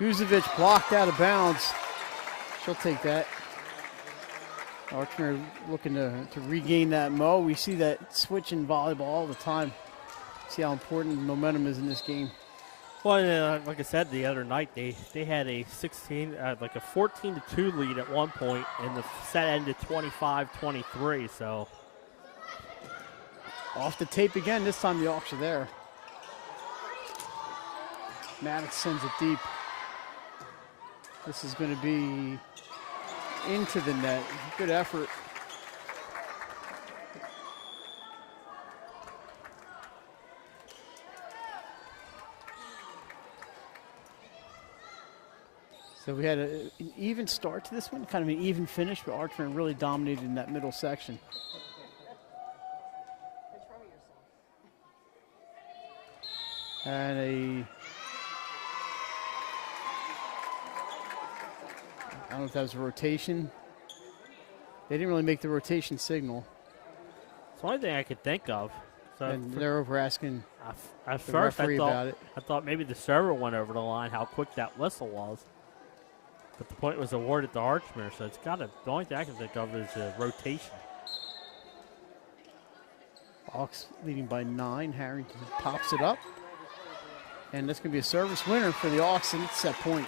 Guzovic blocked out of bounds. She'll take that. Archmere looking to regain that mo. We see that switch in volleyball all the time. See how important momentum is in this game. Well, like I said the other night, they had a 14-2 lead at one point, and the set ended 25-23. So off the tape again. This time the Hawks are there. Maddox sends it deep. This is going to be into the net. Good effort. So we had an even start to this one, kind of an even finish, but Archmere really dominated in that middle section. And I don't know if that was a rotation. They didn't really make the rotation signal. It's the only thing I could think of. So and they're over asking at the first referee about it. I thought maybe the server went over the line, how quick that whistle was. But the point was awarded to Archmere, so it's got to, the only thing I can think of is a rotation. Hawks leading by 9. Harrington pops it up. And that's going to be a service winner for the Hawks, and it's that point.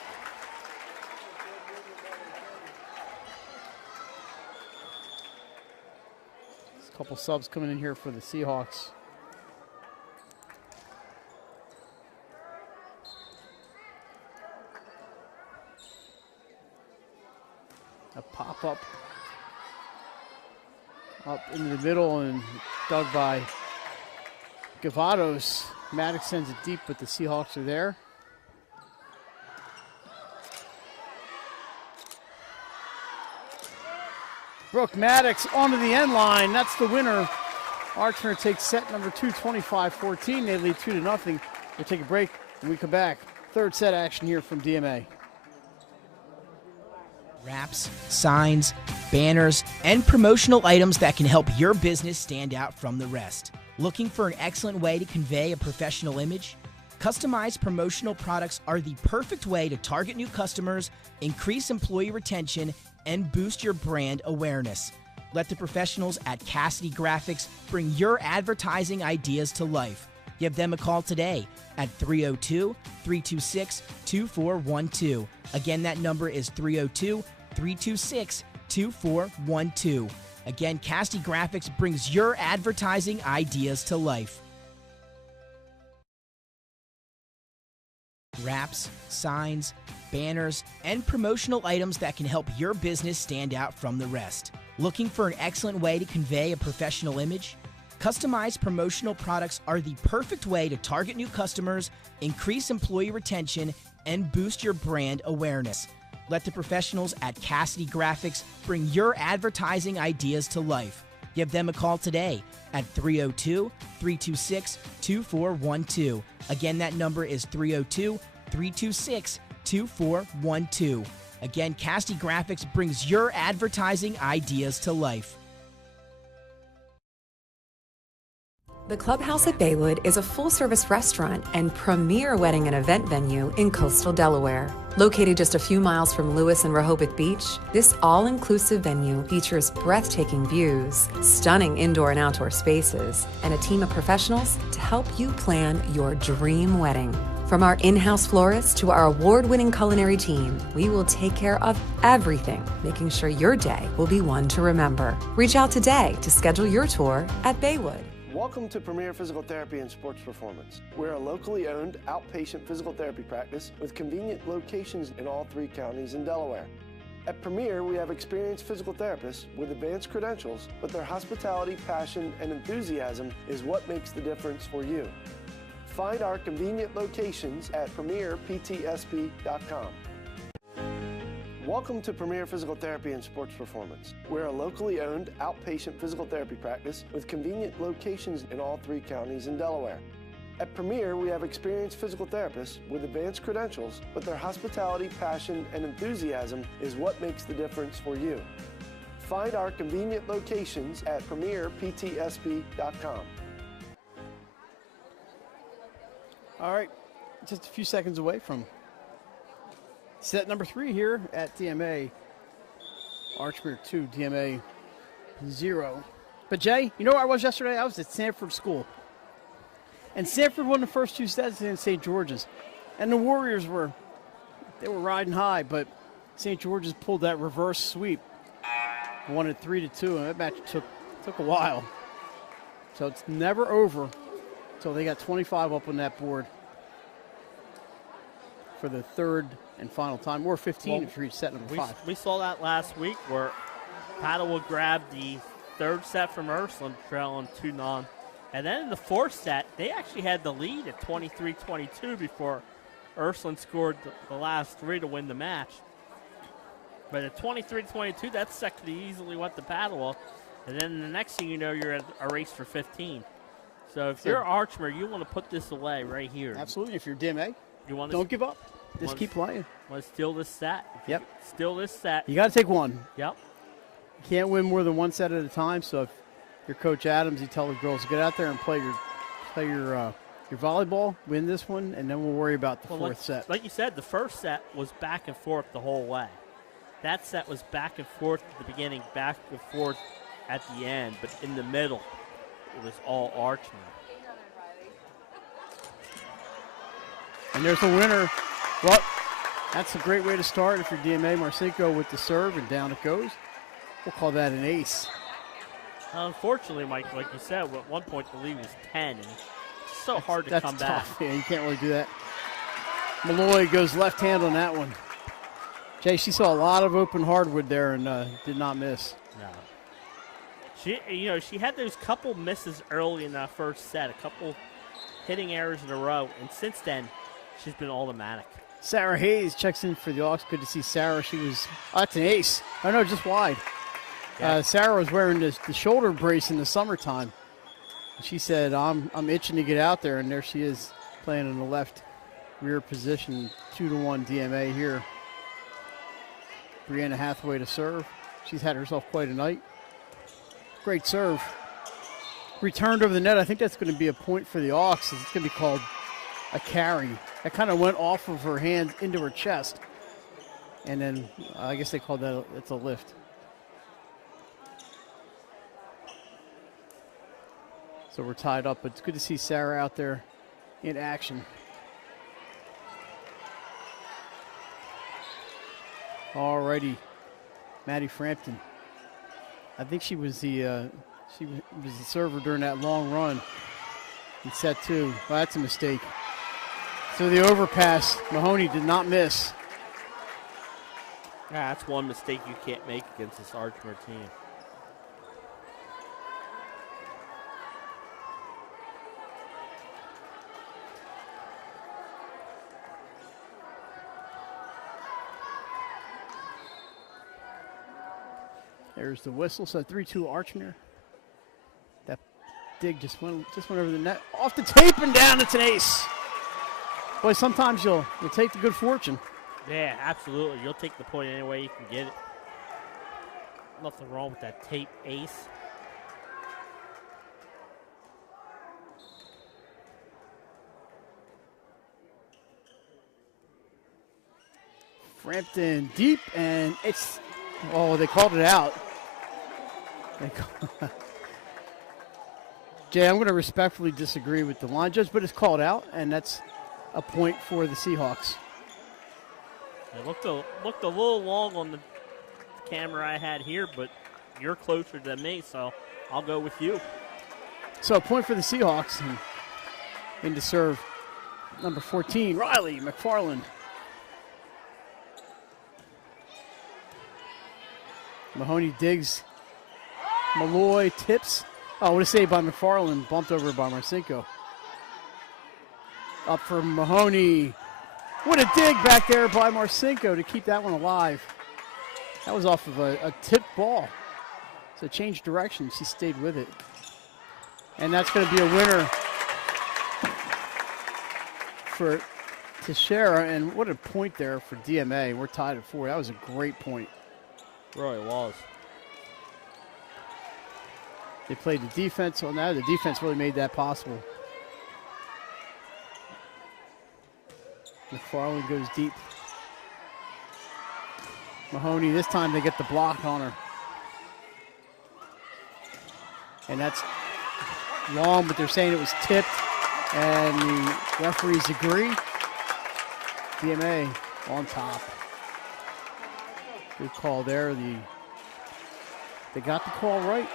There's a couple subs coming in here for the Seahawks. A pop-up up into the middle and dug by Gavados. Maddox sends it deep, but the Seahawks are there. Brooke Maddox onto the end line. That's the winner. Archmere takes set number 2, 25-14. They lead 2-0. We'll take a break and we come back. Third set action here from DMA. Wraps, signs, banners, and promotional items that can help your business stand out from the rest. Looking for an excellent way to convey a professional image? Customized promotional products are the perfect way to target new customers, increase employee retention, and boost your brand awareness. Let the professionals at Cassidy Graphics bring your advertising ideas to life. Give them a call today at 302-326-2412. Again, that number is 302-326-2412. Again, Cassidy Graphics brings your advertising ideas to life. Wraps, signs, banners, and promotional items that can help your business stand out from the rest. Looking for an excellent way to convey a professional image? Customized promotional products are the perfect way to target new customers, increase employee retention, and boost your brand awareness. Let the professionals at Cassidy Graphics bring your advertising ideas to life. Give them a call today at 302-326-2412. Again, that number is 302-326-2412. Again, Cassidy Graphics brings your advertising ideas to life. The Clubhouse at Baywood is a full-service restaurant and premier wedding and event venue in coastal Delaware. Located just a few miles from Lewis and Rehoboth Beach, this all-inclusive venue features breathtaking views, stunning indoor and outdoor spaces, and a team of professionals to help you plan your dream wedding. From our in-house florist to our award-winning culinary team, we will take care of everything, making sure your day will be one to remember. Reach out today to schedule your tour at Baywood. Welcome to Premier Physical Therapy and Sports Performance. We're a locally owned outpatient physical therapy practice with convenient locations in all 3 counties in Delaware. At Premier, we have experienced physical therapists with advanced credentials, but their hospitality, passion, and enthusiasm is what makes the difference for you. Find our convenient locations at premierptsp.com. Welcome to Premier Physical Therapy and Sports Performance. We're a locally owned outpatient physical therapy practice with convenient locations in all 3 counties in Delaware. At Premier, we have experienced physical therapists with advanced credentials, but their hospitality, passion, and enthusiasm is what makes the difference for you. Find our convenient locations at premierptsp.com. All right, just a few seconds away from set number 3 here at DMA. Archmere 2, DMA 0. But Jay, you know where I was yesterday? I was at Sanford School. And Sanford won the first 2 sets in St. George's. And the Warriors were riding high, but St. George's pulled that reverse sweep. Won it 3-2, and that match took a while. So it's never over until they got 25 up on that board for the third and final time, or 15 if you reach set number 5. We saw that last week where Padua grabbed the third set from Ursuline, trailing 2-0. And then in the fourth set, they actually had the lead at 23-22 before Ursuline scored the last 3 to win the match. But at 23-22, that set could easily went to Padua. And then the next thing you know, you're at a race for 15. So if you're Archmere, you want to put this away right here. Absolutely. If you're DMA, you want don't give up. Just keep playing. Want to steal this set. Yep. Steal this set. You got to take one. Yep. You can't win more than one set at a time. So if you're Coach Adams, you tell the girls, get out there and play your volleyball, win this one, and then we'll worry about the fourth set. Like you said, the first set was back and forth the whole way. That set was back and forth at the beginning, back and forth at the end, but in the middle, it was all Archmere. And there's the winner. Well, that's a great way to start if you're DMA. Marcinko with the serve, and down it goes. We'll call that an ace. Unfortunately, Mike, like you said, at one point the lead was 10, and it's so hard to come back. Yeah, you can't really do that. Malloy goes left hand on that one. Jay, she saw a lot of open hardwood there and did not miss. No. She had those couple misses early in that first set, a couple hitting errors in a row, and since then, she's been automatic. Sarah Hayes checks in for the Hawks. Good to see Sarah. That's an ace. Oh, no, just wide. Yeah. Sarah was wearing the shoulder brace in the summertime. She said, I'm itching to get out there, and there she is playing in the left rear position, 2-1 DMA here. Brianna Hathaway to serve. She's had herself quite a night. Great serve. Returned over the net. I think that's going to be a point for the Hawks. It's going to be called a carry. That kind of went off of her hand into her chest. And then I guess they called that it's a lift. So we're tied up, but it's good to see Sarah out there in action. Alrighty, Maddie Frampton. I think she was the server during that long run in set 2. Well, that's a mistake. So the overpass, Mahoney did not miss. Yeah, that's one mistake you can't make against this Archmere team. There's the whistle. So 3-2 Archmere. That dig just went over the net. Off the tape and down. It's an ace. Boy, sometimes you'll take the good fortune. Yeah, absolutely. You'll take the point any way you can get it. Nothing wrong with that tape ace. Frampton deep, and it's, they called it out. Jay, I'm going to respectfully disagree with the line judge, but it's called out, and that's a point for the Seahawks. It looked a little long on the camera I had here, but you're closer than me, so I'll go with you. So a point for the Seahawks, and in to serve number 14, Riley McFarland. Mahoney digs. Malloy tips. Oh, what a save by McFarland. Bumped over by Marcinko. Up for Mahoney. What a dig back there by Marcinko to keep that one alive. That was off of a tipped ball. So changed direction. She stayed with it. And that's going to be a winner for Teixeira. And what a point there for DMA. We're tied at 4. That was a great point. Really was. They played the defense on that. The defense really made that possible. McFarland goes deep. Mahoney, this time they get the block on her. And that's long, but they're saying it was tipped, and the referees agree. DMA on top. Good call there. They got the call right.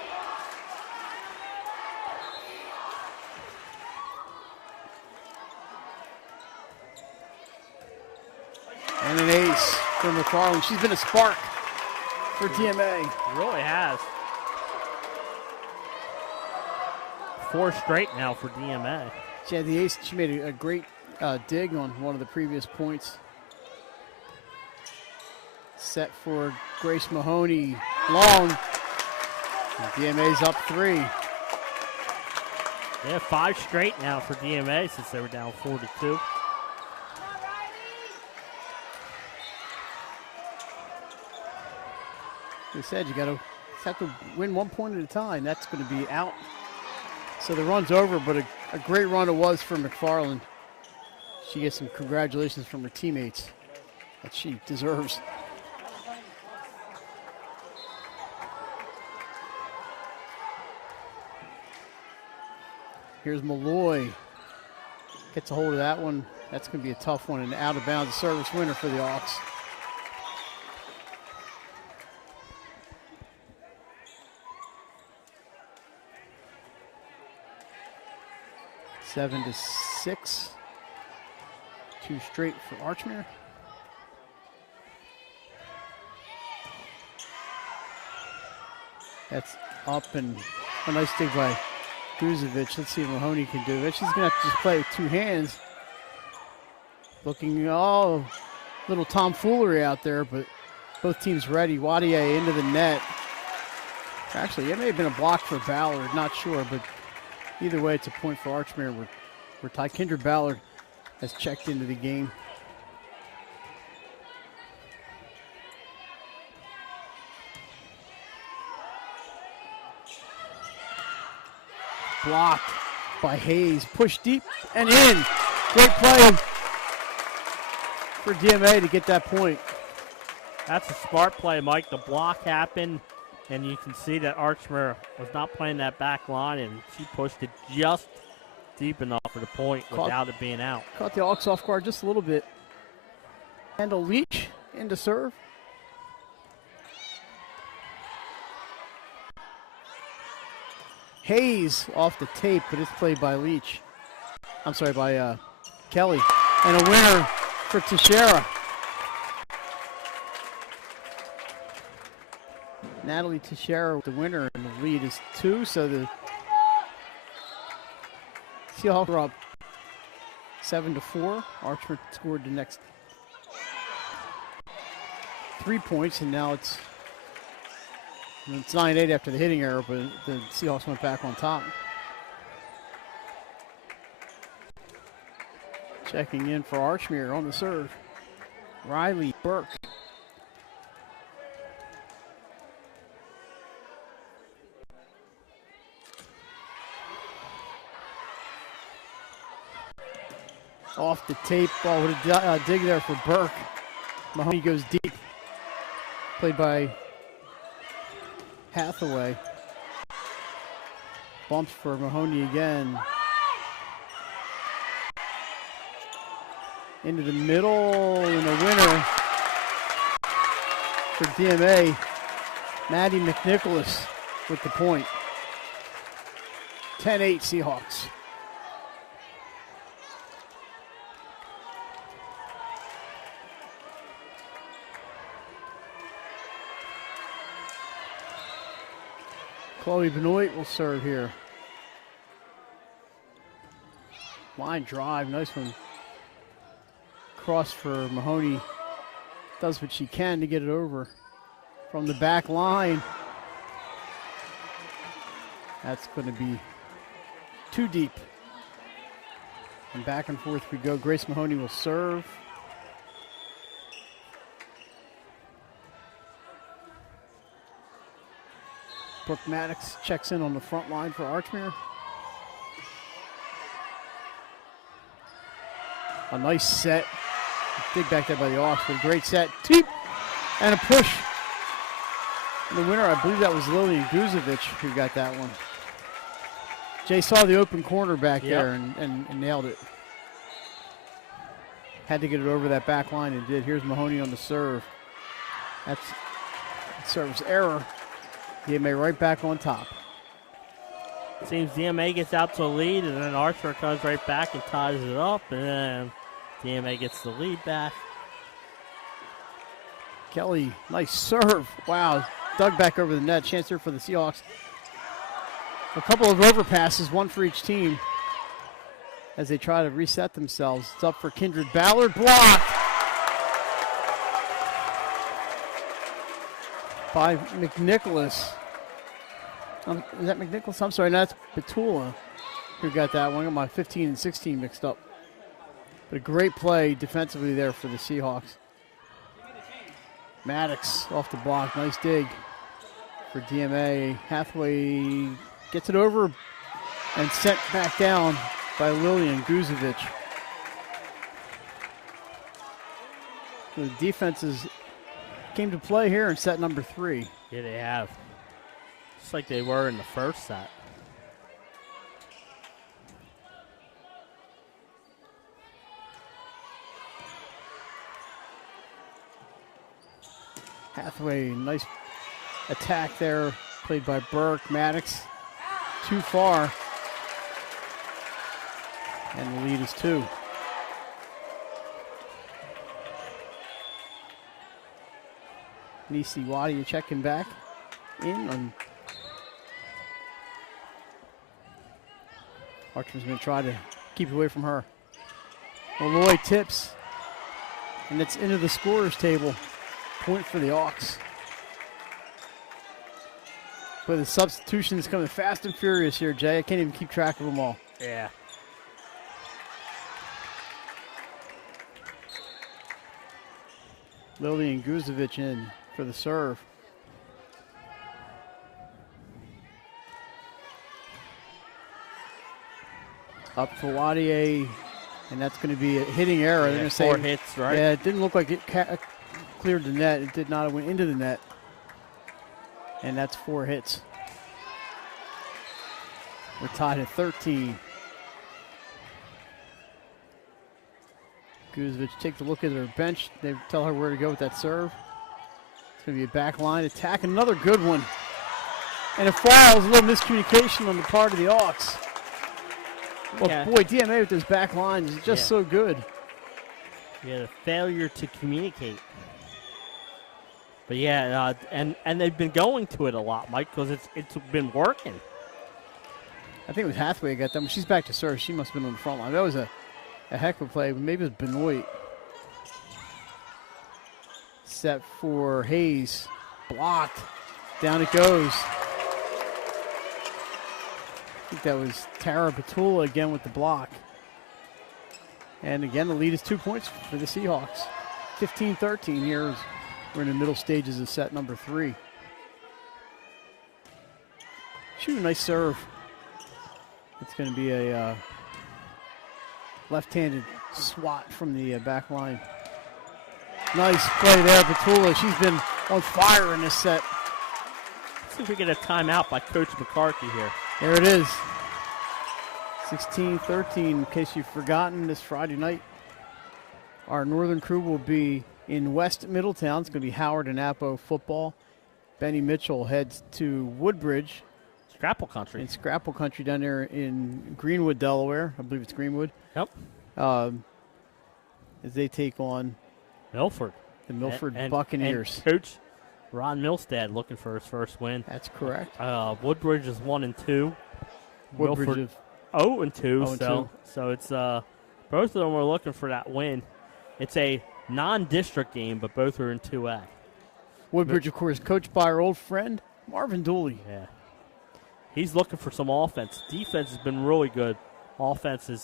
And an ace for McFarland. She's been a spark for DMA. It really has. 4 straight now for DMA. She had the ace. She made a great dig on one of the previous points. Set for Grace Mahoney. Long. And DMA's up 3. They have 5 straight now for DMA since they were down 4-2. Like I said, you have to win 1 point at a time. That's going to be out. So the run's over, but a great run it was for McFarland. She gets some congratulations from her teammates that she deserves. Here's Malloy. Gets a hold of that one. That's going to be a tough one, and out of bounds, a service winner for the Hawks. Seven to 6. 2 straight for Archmere. That's up, and a nice dig by Guzovic. Let's see if Mahoney can do it. She's going to have to just play with 2 hands. Looking, little tomfoolery out there, but both teams ready. Wadier into the net. Actually, it may have been a block for Ballard, not sure, but either way, it's a point for Archmere. We're tied. Kendra Ballard has checked into the game. Blocked by Hayes. Pushed deep and in. Great play for DMA to get that point. That's a smart play, Mike. The block happened, and you can see that Archmere was not playing that back line, and she pushed it just deep enough for the point without it being out. Caught the Hawks off guard just a little bit. Handle Leach into serve. Hayes off the tape, but it's played by Leach. I'm sorry, by Kelly. And a winner for Teixeira. Natalie Teixeira, the winner, and the lead is 2, so the Seahawks are up 7-4. Archmere scored the next 3 points, and now it's 9-8 after the hitting error, but the Seahawks went back on top. Checking in for Archmere on the serve. Riley Burke. Off the tape, ball with a dig there for Burke. Mahoney goes deep. Played by Hathaway. Bumps for Mahoney again. Into the middle, and a winner for DMA. Maddie McNicholas with the point. 10-8 Seahawks. Chloe Benoit will serve here. Line drive, nice one. Cross for Mahoney. Does what she can to get it over from the back line. That's going to be too deep. And back and forth we go. Grace Mahoney will serve. Brooke Maddox checks in on the front line for Archmere. A nice set. Dig back there by the Hawks, but a great set. Deep and a push. And the winner, I believe that was Lillian Guzovic who got that one. Jay saw the open corner back there and nailed it. had to get it over that back line and did. Here's Mahoney on the serve. That's service error. DMA right back on top. Seems DMA gets out to a lead, and then Archmere comes right back and ties it up, and then DMA gets the lead back. Kelly, nice serve. Wow, dug back over the net. Chance here for the Seahawks. A couple of overpasses, one for each team, as they try to reset themselves. It's up for Kindred Ballard. Blocked by McNicholas. Is that McNicholas? I'm sorry, no, that's Petula who got that one. I got my 15 and 16 mixed up. But a great play defensively there for the Seahawks. Maddox off the block. Nice dig for DMA. Hathaway gets it over and sent back down by Lillian Guzovic. The defenses came to play here in set number 3. Yeah, they have. Just like they were in the first set. Hathaway, nice attack there, played by Burke. Maddox, too far. And the lead is 2. Nisi Wadi checking back in on. Archer's going to try to keep it away from her. Malloy tips, and it's into the scorer's table. Point for the Hawks. But the substitutions coming fast and furious here, Jay. I can't even keep track of them all. Yeah. Lillian Guzovic in for the serve. Up for Wadier, and that's going to be a hitting error. Yeah, they're going to 4 say, hits, right? Yeah, it didn't look like it cleared the net. It did not. It went into the net. And that's 4 hits. We're tied at 13. Guzovic takes a look at her bench. They tell her where to go with that serve. It's going to be a back line attack. Another good one. And it fouls. A little miscommunication on the part of the Hawks. Well, Yeah. boy, DMA with those back lines is just so good. Yeah, the failure to communicate. But yeah, and they've been going to it a lot, Mike, because it's been working. I think it was Hathaway got them. She's back to serve. She must have been on the front line. That was a heck of a play. Maybe it was Benoit. Set for Hayes. Blocked. Down it goes. I think that was Tara Petula again with the block. And again, the lead is 2 points for the Seahawks. 15-13 here. We're in the middle stages of set number 3. Shoot, nice serve. It's going to be a left-handed swat from the back line. Nice play there, Petula. She's been on fire in this set. Let's see if we get a timeout by Coach McCarthy here. There it is. 16-13, in case you've forgotten, this Friday night, our northern crew will be in West Middletown. It's going to be Howard and Appo football. Benny Mitchell heads to Woodbridge. Scrapple country. In Scrapple country down there in Greenwood, Delaware. I believe it's Greenwood. Yep. As they take on Milford. The Milford and Buccaneers. And Coach Ron Milstead looking for his first win. That's correct. Woodbridge is 1-2. Woodbridge Milford is 0-2. So it's both of them are looking for that win. It's a non-district game, but both are in 2A. Woodbridge, of course, coached by our old friend Marvin Dooley. Yeah. He's looking for some offense. Defense has been really good. Offense is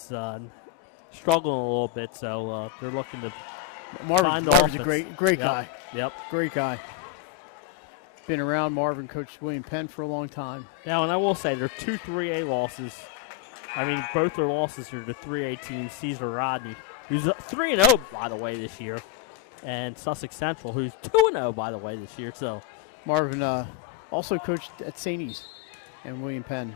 struggling a little bit, so they're looking to find the Marvin's offense. a great guy. Yep. Great guy. Been around Marvin, coached William Penn for a long time. Now, and I will say, there are 2 3A losses. I mean, both their losses are to 3A team, Cesar Rodney, who's 3-0, by the way, this year, and Sussex Central, who's 2-0, by the way, this year. So Marvin also coached at St. E's and William Penn.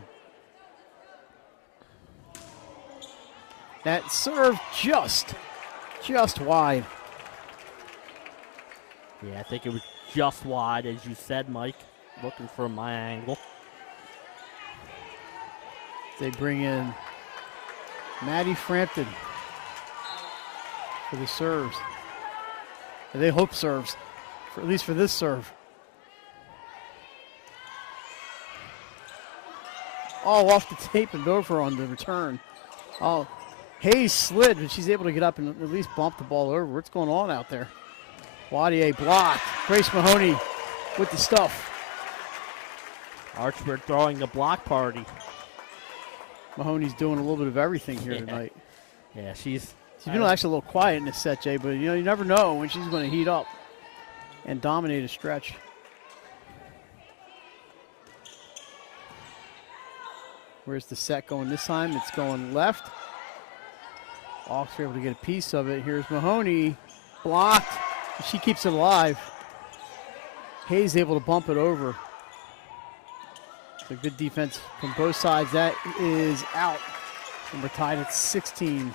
That serve just Just wide. Yeah, I think it was just wide, as you said, Mike. Looking for my angle. They bring in Maddie Frampton for the serves. They hope serves, at least for this serve. Oh, off the tape and over on the return. Oh, Hayes slid, but she's able to get up and at least bump the ball over. What's going on out there? Wadier blocked. Grace Mahoney with the stuff. Archmere throwing the block party. Mahoney's doing a little bit of everything here tonight. Yeah, she's been actually a little quiet in this set, Jay, but you never know when she's going to heat up and dominate a stretch. Where's the set going this time? It's going left. Hawks are able to get a piece of it. Here's Mahoney. Blocked. She keeps it alive. Hayes able to bump it over. So good defense from both sides. That is out. And we're tied at 16.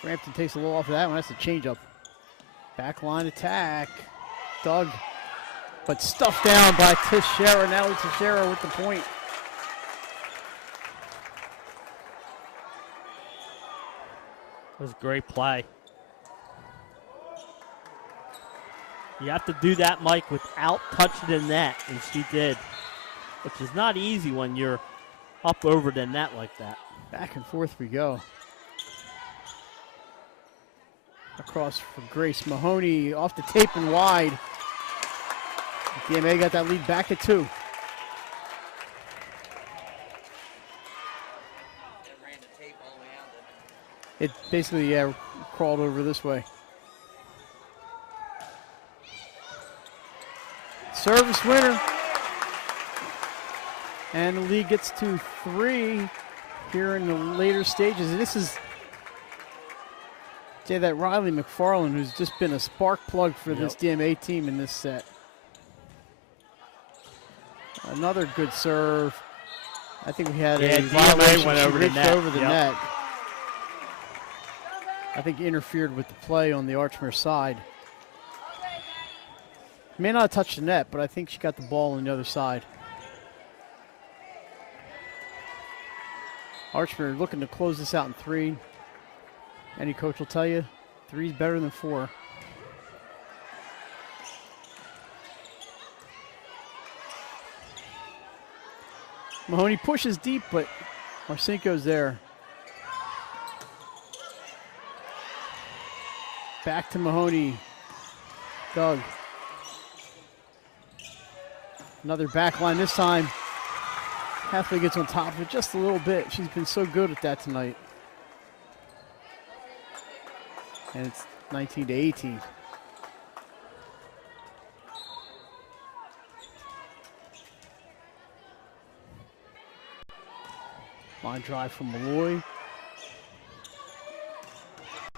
Frampton takes a little off of that one. That's a changeup. Backline attack. Doug. But stuffed down by Teixeira. Now Teixeira with the point. It was a great play. You have to do that, Mike, without touching the net, and she did. Which is not easy when you're up over the net like that. Back and forth we go. Across for Grace Mahoney, off the tape and wide. DMA got that lead back at 2. It basically, crawled over this way. Service winner. And the lead gets to 3 here in the later stages. And this is that Riley McFarland, who's just been a spark plug for this DMA team in this set. Another good serve. I think we had a violation. Went over the net. Over the net. I think interfered with the play on the Archmere side. May not have touched the net, but I think she got the ball on the other side. Archmere looking to close this out in 3. Any coach will tell you 3 is better than 4. Mahoney pushes deep, but Marcinko's there. Back to Mahoney. Doug. Another back line this time. Hathaway gets on top of it just a little bit. She's been so good at that tonight. And it's 19-18. Line drive from Malloy.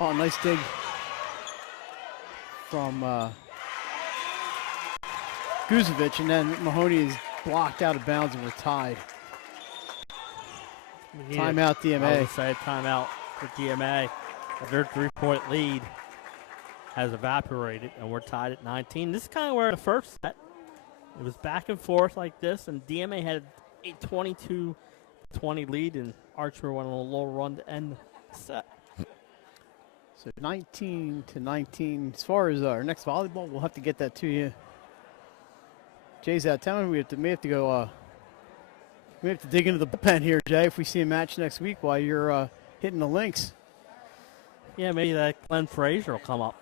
Oh, nice dig from Guzovic, and then Mahoney is blocked out of bounds and we're tied. Timeout DMA. I would say timeout for DMA. Their 3-point lead has evaporated, and we're tied at 19. This is kind of where the first set, it was back and forth like this, and DMA had a 22-20 lead, and Archmere went on a little run to end the set. So 19-19. As far as our next volleyball, we'll have to get that to you. Jay's out of town. We may have to go. We have to dig into the bullpen here, Jay, if we see a match next week while you're hitting the links. Yeah, maybe that Glenn Frazier will come up.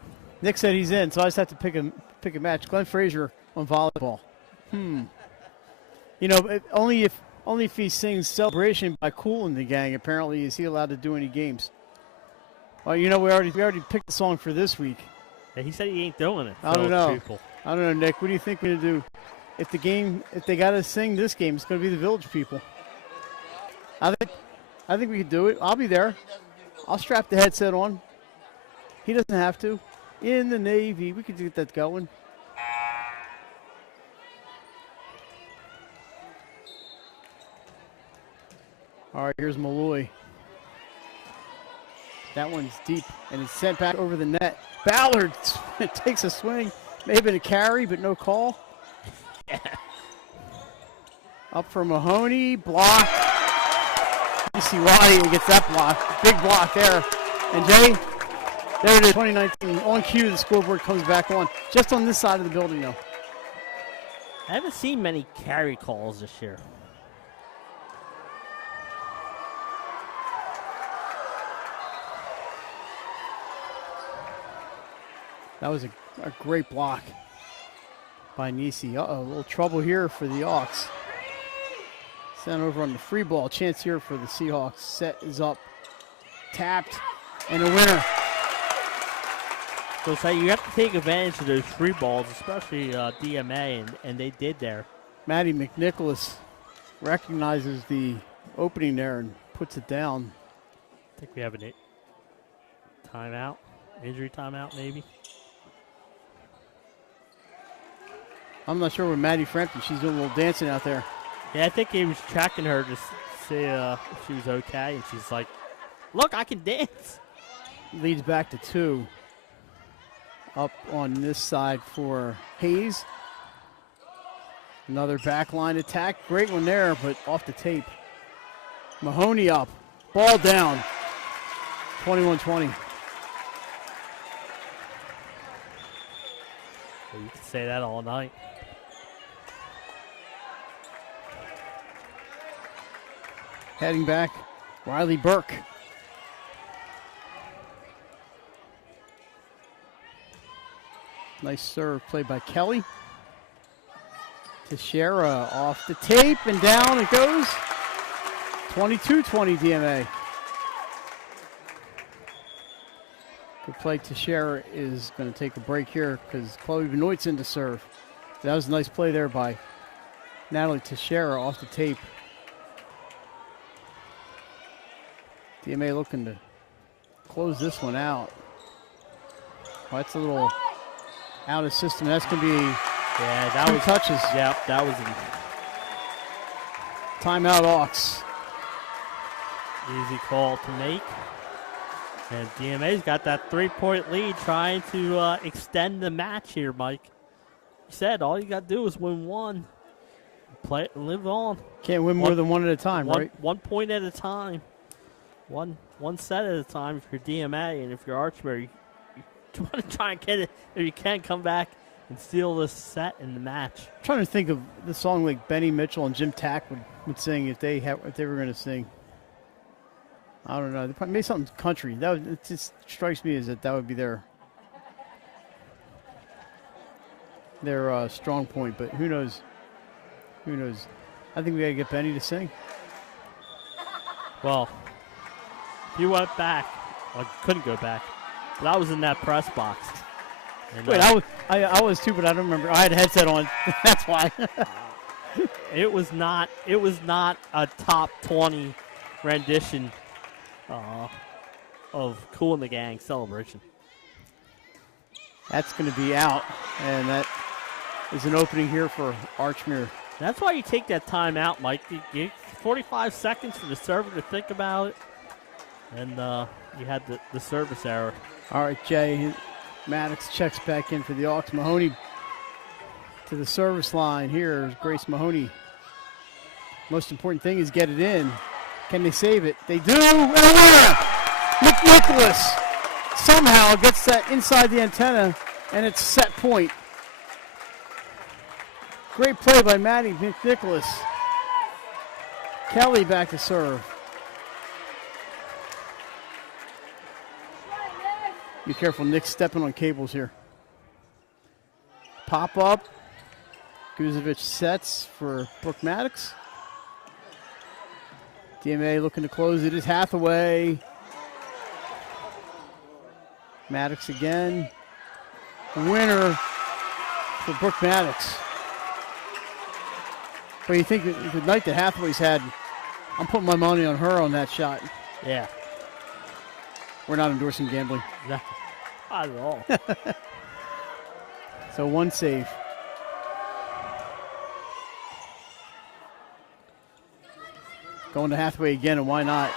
Nick said he's in, so I just have to pick a match. Glenn Frazier on volleyball. You know, only if he sings "Celebration" by Kool and the Gang. Apparently, is he allowed to do any games? Well, you know, we already picked the song for this week. Yeah, he said he ain't doing it. I don't know. I don't know, Nick. What do you think we're gonna do? If they gotta sing this game, it's gonna be the Village People. I think we could do it. I'll be there. I'll strap the headset on. He doesn't have to. in the Navy. We could get that going. All right, here's Malloy. That one's deep, and it's sent back over the net. Ballard takes a swing. May have been a carry, but no call. Up for Mahoney, block. You see why he gets that block. Big block there. And Jay, there it is, 2019. On cue, the scoreboard comes back on. Just on this side of the building, though. I haven't seen many carry calls this year. That was a great block by Nisi. Uh-oh, a little trouble here for the Hawks. Sent over on the free ball. Chance here for the Seahawks. Set is up. Tapped. And a winner. So say you have to take advantage of those free balls, especially DMA, and they did there. Maddie McNicholas recognizes the opening there and puts it down. I think we have a timeout. Injury timeout, maybe. I'm not sure with Maddie Frampton. She's doing a little dancing out there. Yeah, I think he was checking her to see if she was okay, and she's like, look, I can dance. Leads back to 2. Up on this side for Hayes. Another backline attack. Great one there, but off the tape. Mahoney up. Ball down. 21-20. You can say that all night. Heading back, Riley Burke. Nice serve played by Kelly. Teixeira off the tape and down it goes. 22-20 DMA. Good play. Teixeira is going to take a break here because Chloe Benoit's in to serve. That was a nice play there by Natalie Teixeira off the tape. DMA looking to close this one out. Well, that's a little out of system. That's going to be that 2 was touches. Yep, that was Timeout Hawks. Easy call to make. And DMA's got that 3-point lead, trying to extend the match here, Mike. You said all you got to do is win one. Play it and live on. Can't win more than one at a time, right? 1 point at a time. One set at a time if you're DMA, and if you're Archmere, you want to try and get it. If you can, come back and steal this set in the match. I'm trying to think of the song like Benny Mitchell and Jim Tack would sing if they were going to sing. I don't know. They probably made something country. It just strikes me as that would be their strong point. But who knows? Who knows? I think we got to get Benny to sing. Well, if you went back, well, you couldn't go back. But I was in that press box. And, wait, I was too, but I don't remember. I had a headset on. That's why. It was not a top 20 rendition of Kool and the Gang Celebration. That's going to be out, and that is an opening here for Archmere. That's why you take that time out, Mike. You get 45 seconds for the server to think about it, and you had the service error. All right, Jay. Maddox checks back in for the Hawks. Mahoney to the service line. Here's Grace Mahoney. Most important thing is get it in. Can they save it? They do. And a winner! McNicholas somehow gets that inside the antenna, and it's set point. Great play by Maddie McNicholas. Kelly back to serve. Be careful, Nick's stepping on cables here. Pop up. Guzovic sets for Brooke Maddox. DMA looking to close it is Hathaway. Maddox again. The winner for Brooke Maddox. But you think the night that Hathaway's had, I'm putting my money on her on that shot. Yeah. We're not endorsing gambling. No. Not at all. So one save. Going to Hathaway again, and why not?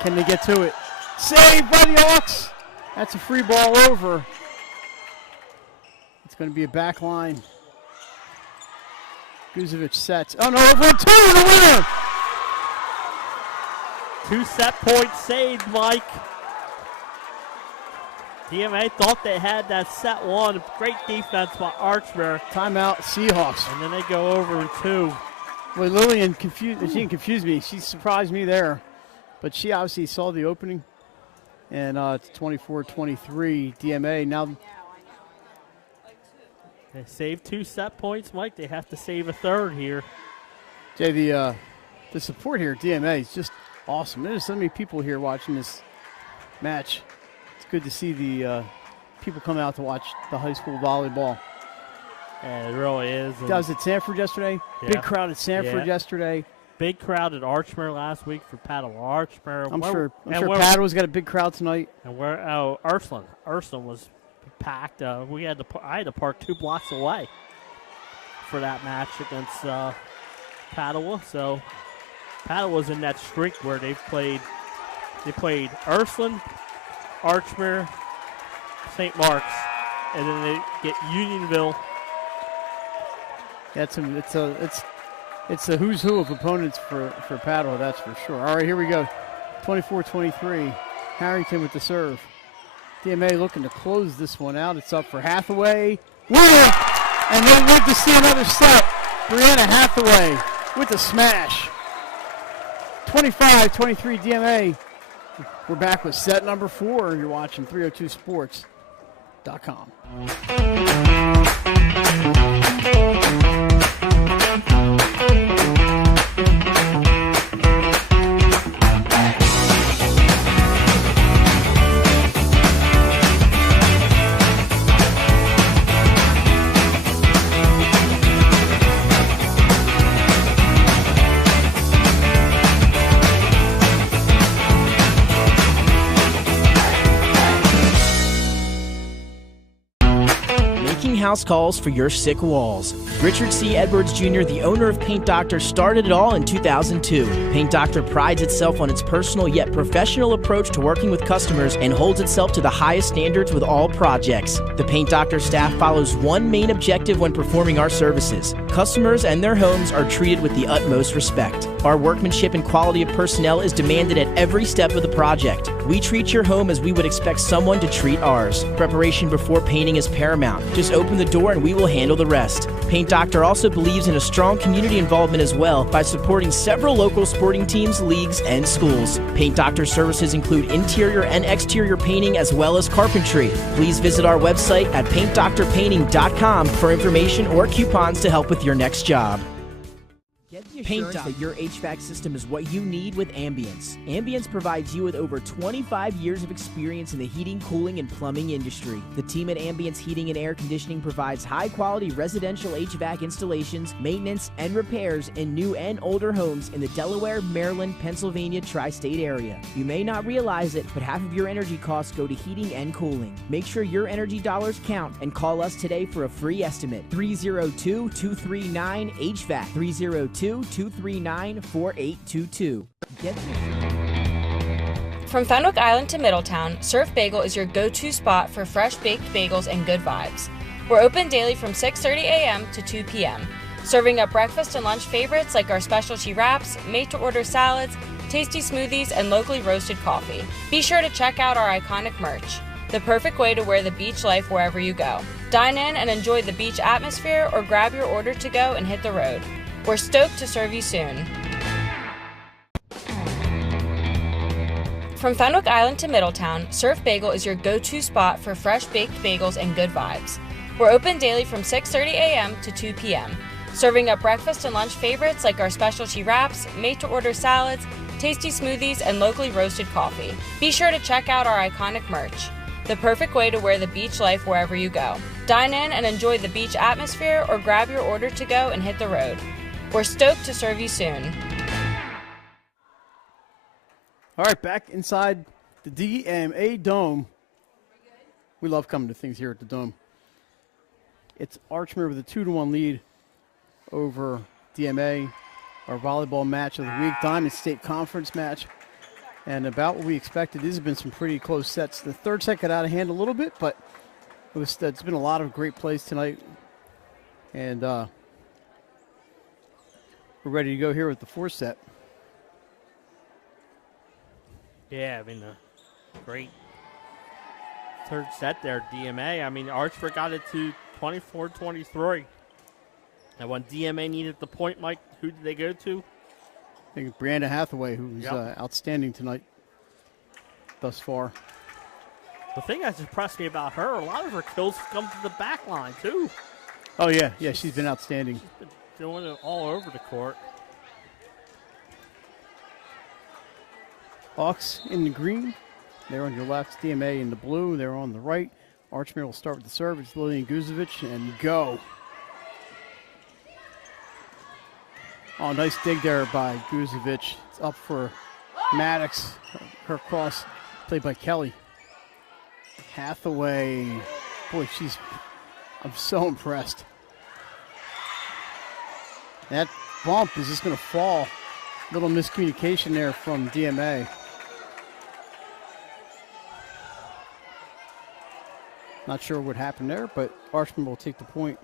Can they get to it? Saved by the Hawks. That's a free ball over. It's going to be a back line. Guzovic sets. Oh no, over 2, the winner! 2 set points saved, Mike. DMA thought they had that set one. Great defense by Archmere. Timeout, Seahawks. And then they go over in 2. Well, Lillian she didn't confuse me. She surprised me there. But she obviously saw the opening. And it's 24-23 DMA. Now they saved 2 set points, Mike. They have to save a third here. Jay, the support here at DMA is just awesome. There's so many people here watching this match. It's good to see the people come out to watch the high school volleyball. Yeah, it really is. That was at Sanford yesterday. Yeah. Big crowd at Sanford yesterday. Big crowd at Archmere last week for Paddle Archmere. I'm sure Paddle's got a big crowd tonight. And Ursuline was packed. I had to park 2 blocks away for that match against Padua. So Padua's in that streak where they played Ursuline, Archmere, St. Mark's, and then they get Unionville. It's a who's who of opponents for Padua, that's for sure. All right, here we go. 24-23. Harrington with the serve. DMA looking to close this one out. It's up for Hathaway. Winner! And then we'll to see another set. Brianna Hathaway with the smash. 25-23 DMA. We're back with set number 4. You're watching 302sports.com. House calls for your sick walls. Richard C. Edwards Jr., the owner of Paint Doctor, started it all in 2002. Paint Doctor prides itself on its personal yet professional approach to working with customers and holds itself to the highest standards with all projects. The Paint Doctor staff follows one main objective when performing our services. Customers and their homes are treated with the utmost respect. Our workmanship and quality of personnel is demanded at every step of the project. We treat your home as we would expect someone to treat ours. Preparation before painting is paramount. Just open the door and we will handle the rest. Paint Doctor also believes in a strong community involvement as well by supporting several local sporting teams, leagues, and schools. Paint Doctor services include interior and exterior painting as well as carpentry. Please visit our website at paintdoctorpainting.com for information or coupons to help with your next job. Paint Doctor, your HVAC system is what you need with Ambience. Ambience provides you with over 25 years of experience in the heating, cooling, and plumbing industry. The team at Ambience Heating and Air Conditioning provides high-quality residential HVAC installations, maintenance, and repairs in new and older homes in the Delaware, Maryland, Pennsylvania tri-state area. You may not realize it, but half of your energy costs go to heating and cooling. Make sure your energy dollars count and call us today for a free estimate. 302-239-HVAC. 302-239-4822. From Fenwick Island to Middletown, Surf Bagel is your go-to spot for fresh baked bagels and good vibes. We're open daily from 6:30 a.m. to 2 p.m., serving up breakfast and lunch favorites like our specialty wraps, made-to-order salads, tasty smoothies, and locally roasted coffee. Be sure to check out our iconic merch, the perfect way to wear the beach life wherever you go. Dine in and enjoy the beach atmosphere or grab your order to go and hit the road. We're stoked to serve you soon. From Fenwick Island to Middletown, Surf Bagel is your go-to spot for fresh baked bagels and good vibes. We're open daily from 6:30 a.m. to 2 p.m., serving up breakfast and lunch favorites like our specialty wraps, made-to-order salads, tasty smoothies, and locally roasted coffee. Be sure to check out our iconic merch, the perfect way to wear the beach life wherever you go. Dine in and enjoy the beach atmosphere or grab your order to go and hit the road. We're stoked to serve you soon. All right, back inside the DMA Dome. We love coming to things here at the Dome. It's Archmere with a 2-1 lead over DMA, our volleyball match of the week, Diamond State Conference match. And about what we expected, these have been some pretty close sets. The third set got out of hand a little bit, but it's been a lot of great plays tonight. And we're ready to go here with the fourth set. Yeah, I mean, great third set there, DMA. I mean, Archmere got it to 24-23. And when DMA needed the point, Mike, who did they go to? I think Brianna Hathaway, who's outstanding tonight thus far. The thing that's impressed me about her, a lot of her kills come to the back line, too. Oh, yeah. Yeah, she's been outstanding. She's been doing it all over the court. Hawks in the green. They're on your left. DMA in the blue. They're on the right. Archmere will start with the serve. It's Lillian Guzovic, and go. Oh, nice dig there by Guzovic. It's up for Maddox. Her cross played by Kelly. Hathaway. Boy, I'm so impressed. That bump is just going to fall. Little miscommunication there from DMA. Not sure what happened there, but Archmere will take the point.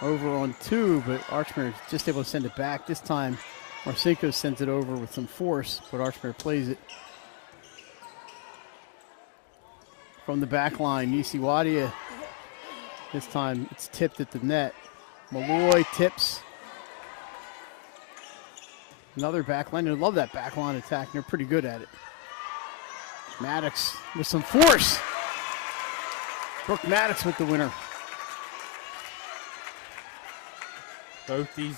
Over on two, but Archmere is just able to send it back. This time, Marcinko sends it over with some force, but Archmere plays it. From the back line, Nisi Wadia. This time, it's tipped at the net. Malloy tips. Another back line. I love that back line attack. They're pretty good at it. Maddox with some force. Brooke Maddox with the winner. Both these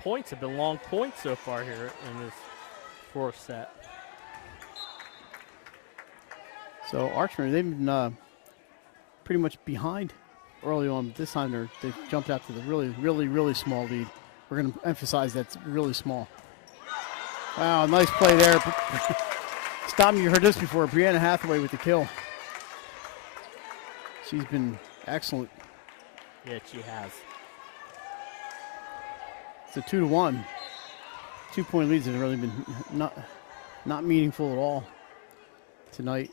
points have been long points so far here in this fourth set. So Archmere, they've been pretty much behind early on. This time they jumped out to the really, really, really small lead. We're going to emphasize that's really small. Wow, nice play there. Stop me, you heard this before. Brianna Hathaway with the kill. She's been excellent. Yeah, she has. It's a 2-1. 2-point leads have really been not meaningful at all tonight.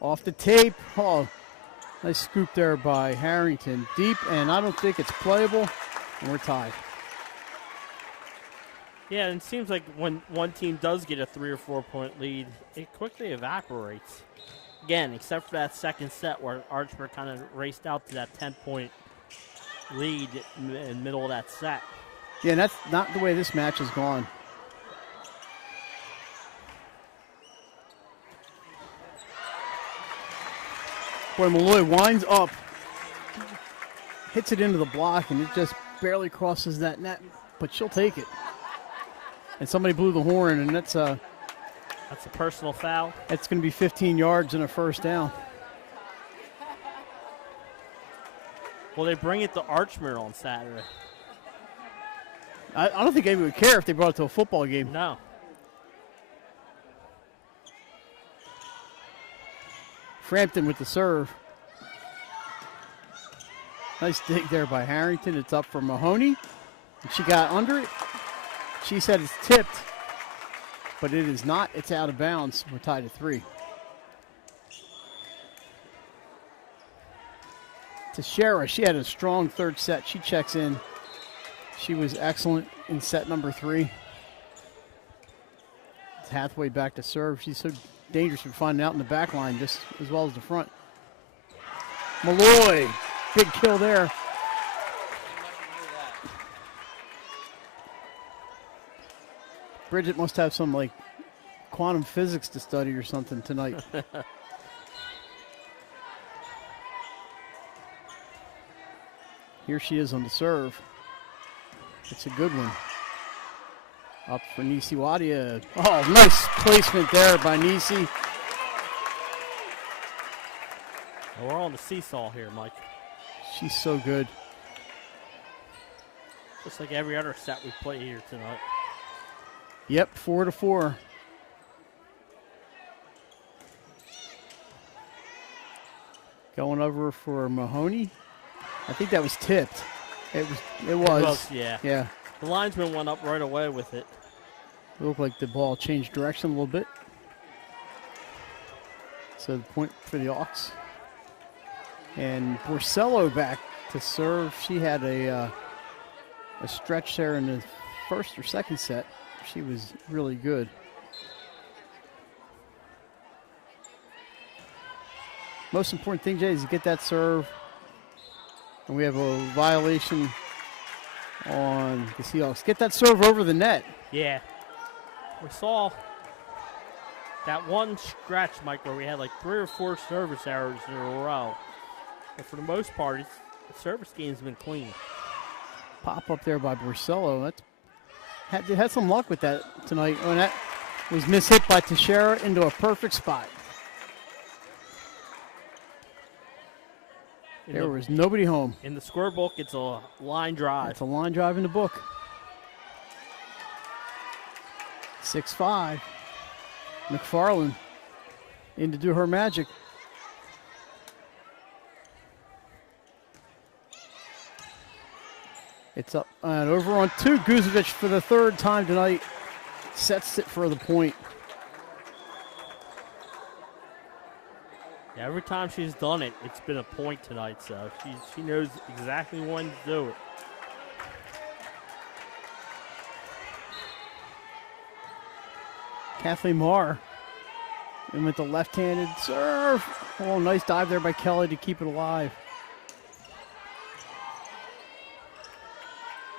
Off the tape. Oh, nice scoop there by Harrington. Deep, and I don't think it's playable. And we're tied. Yeah, and it seems like when one team does get a 3 or 4 point lead, it quickly evaporates. Again, except for that second set where Archmere kind of raced out to that 10-point lead in the middle of that set. Yeah, and that's not the way this match has gone. Boy, Malloy winds up, hits it into the block, and it just barely crosses that net, but she'll take it. And somebody blew the horn, and that's a personal foul. It's going to be 15 yards and a first down. Well, they bring it to Archmere on Saturday. I don't think anybody would care if they brought it to a football game. No. Frampton with the serve. Nice dig there by Harrington. It's up for Mahoney. And she got under it. She said it's tipped, but it is not. It's out of bounds. We're tied at 3. Teixeira, she had a strong third set. She checks in. She was excellent in set number 3. It's Hathaway back to serve. She's so dangerous for finding out in the back line just as well as the front. Malloy, big kill there. Bridget must have some like quantum physics to study or something tonight. Here she is on the serve. It's a good one. Up for Nisi Wadia. Oh, nice placement there by Nisi. We're on the seesaw here, Mike. She's so good. Just like every other set we play here tonight. Yep, 4-4. Going over for Mahoney. I think that was tipped. It was. Yeah. Yeah. The linesman went up right away with it. It looked like the ball changed direction a little bit. So the point for the Hawks. And Borsello back to serve. She had a stretch there in the first or second set. She was really good. Most important thing, Jay, is to get that serve. And we have a violation on the Seahawks. Get that serve over the net. Yeah. We saw that one scratch, Mike, where we had like 3 or 4 service errors in a row. But for the most part, the service game's been clean. Pop up there by Borsello. Had some luck with that tonight. When that was mishit by Teixeira into a perfect spot. There was nobody home. In the scorebook, it's a line drive. It's a line drive in the book. 6-5. McFarland in to do her magic. It's up and over on 2. Guzovic for the 3rd time tonight sets it for the point. Yeah, every time she's done it, it's been a point tonight, so she knows exactly when to do it. Kathleen Marr and with the left-handed serve. Oh, nice dive there by Kelly to keep it alive.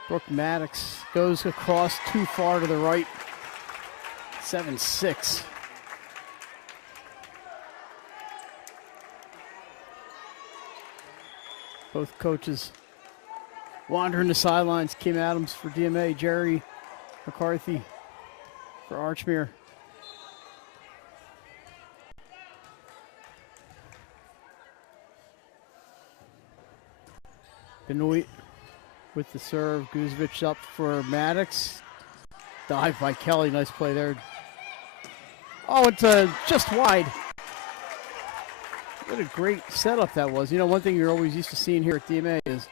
Brooke Maddox goes across too far to the right. 7-6. Both coaches wandering the sidelines. Kim Adams for DMA, Jerry McCarthy for Archmere. Benoit with the serve. Guzovic up for Maddox. Dive by Kelly. Nice play there. Oh, it's just wide. What a great setup that was. You know, one thing you're always used to seeing here at DMA is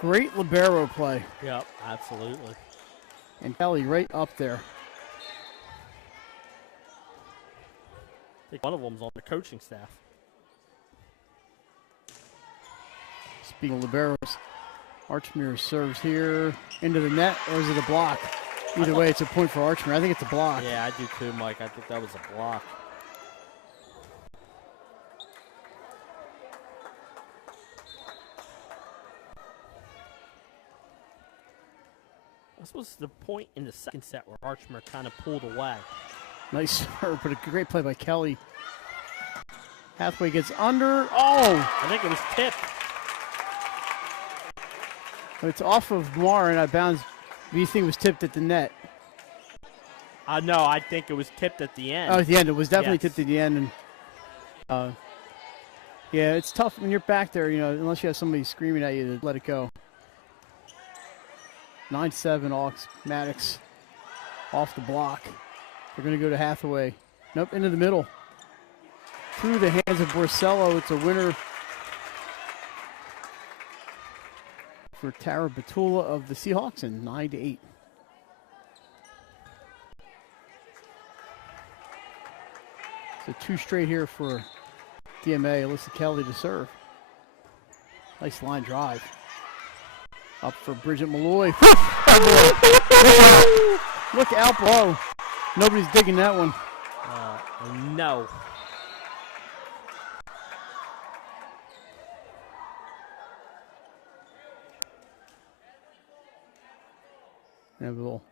great libero play. Yep, absolutely. And Kelly right up there. I think one of them's on the coaching staff. Speaking of liberos, Archmere serves here into the net, or is it a block? Either way, it's a point for Archmere. I think it's a block. Yeah, I do too, Mike. I think that was a block. This was the point in the second set where Archmere kind of pulled away. Nice serve, but a great play by Kelly. Hathaway gets under. Oh! I think it was tipped. It's off of Marr and out of bounds. Do you think it was tipped at the net? No, I think it was tipped at the end. Oh, at the end. It was definitely tipped at the end. And yeah, it's tough when you're back there, you know, unless you have somebody screaming at you to let it go. 9-7, Hawks. Maddox off the block. They're going to go to Hathaway. Nope, into the middle. Through the hands of Borsello. It's a winner for Tara Batula of the Seahawks, and 9-8. So 2 straight here for DMA. Alyssa Kelly to serve. Nice line drive. Up for Bridget Malloy. Look out below. Nobody's digging that one. No. Have a little.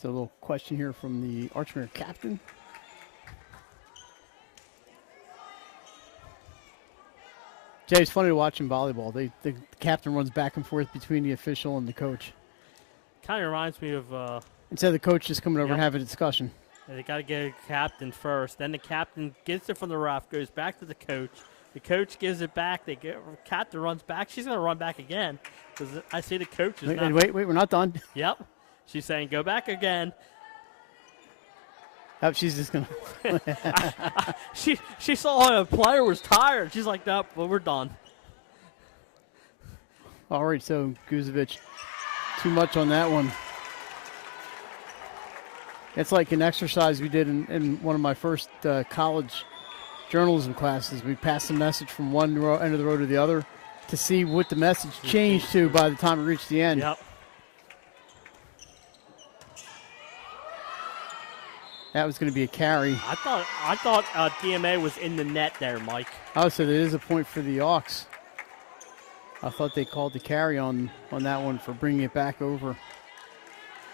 So a little question here from the Archmere captain. Jay, it's funny to watch in volleyball. The captain runs back and forth between the official and the coach. Kind of reminds me of... Instead of the coach just coming over and having a discussion. They got to get a captain first. Then the captain gets it from the ref, goes back to the coach. The coach gives it back. Captain runs back. She's going to run back again because I see the coach is not. Wait, we're not done. Yep. She's saying go back again. Oh, she's just going to. She saw a player was tired. She's like, nope, well, we're done. All right, so Guzovic, too much on that one. It's like an exercise we did in one of my first college journalism classes. We passed the message from one end of the road to the other to see what the message changed to by the time it reached the end. Yep. That was going to be a carry. I thought DMA was in the net there, Mike. Oh, so there is a point for the Hawks. I thought they called the carry on that one for bringing it back over.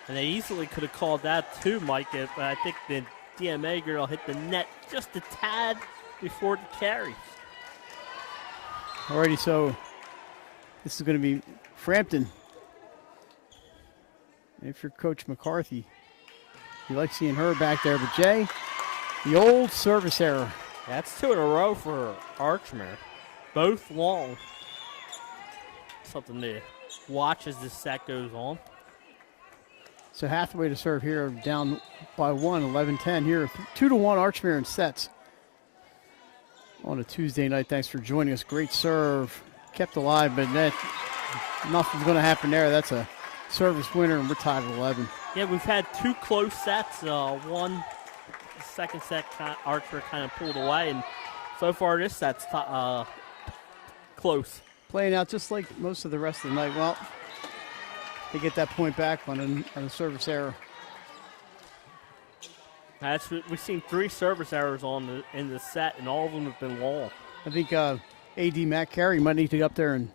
And they easily could have called that too, Mike, but I think the DMA girl hit the net just a tad before the carry. Alrighty, so this is going to be Frampton. If you're Coach McCarthy, you like seeing her back there. But Jay, the old service error. That's 2 in a row for Archmere. Both long. Something to watch as this set goes on. So Hathaway to serve here, down by 1, 11-10 here. 2-1 Archmere in sets on a Tuesday night. Thanks for joining us. Great serve. Kept alive, but nothing's going to happen there. That's a service winner, and we're tied at 11. Yeah, we've had 2 close sets. One, the second set, Archmere kind of pulled away, and so far this set's close. Playing out just like most of the rest of the night. Well, they get that point back on a service error. We've seen 3 service errors in the set, and all of them have been long. I think A.D. Matt Carey might need to get up there and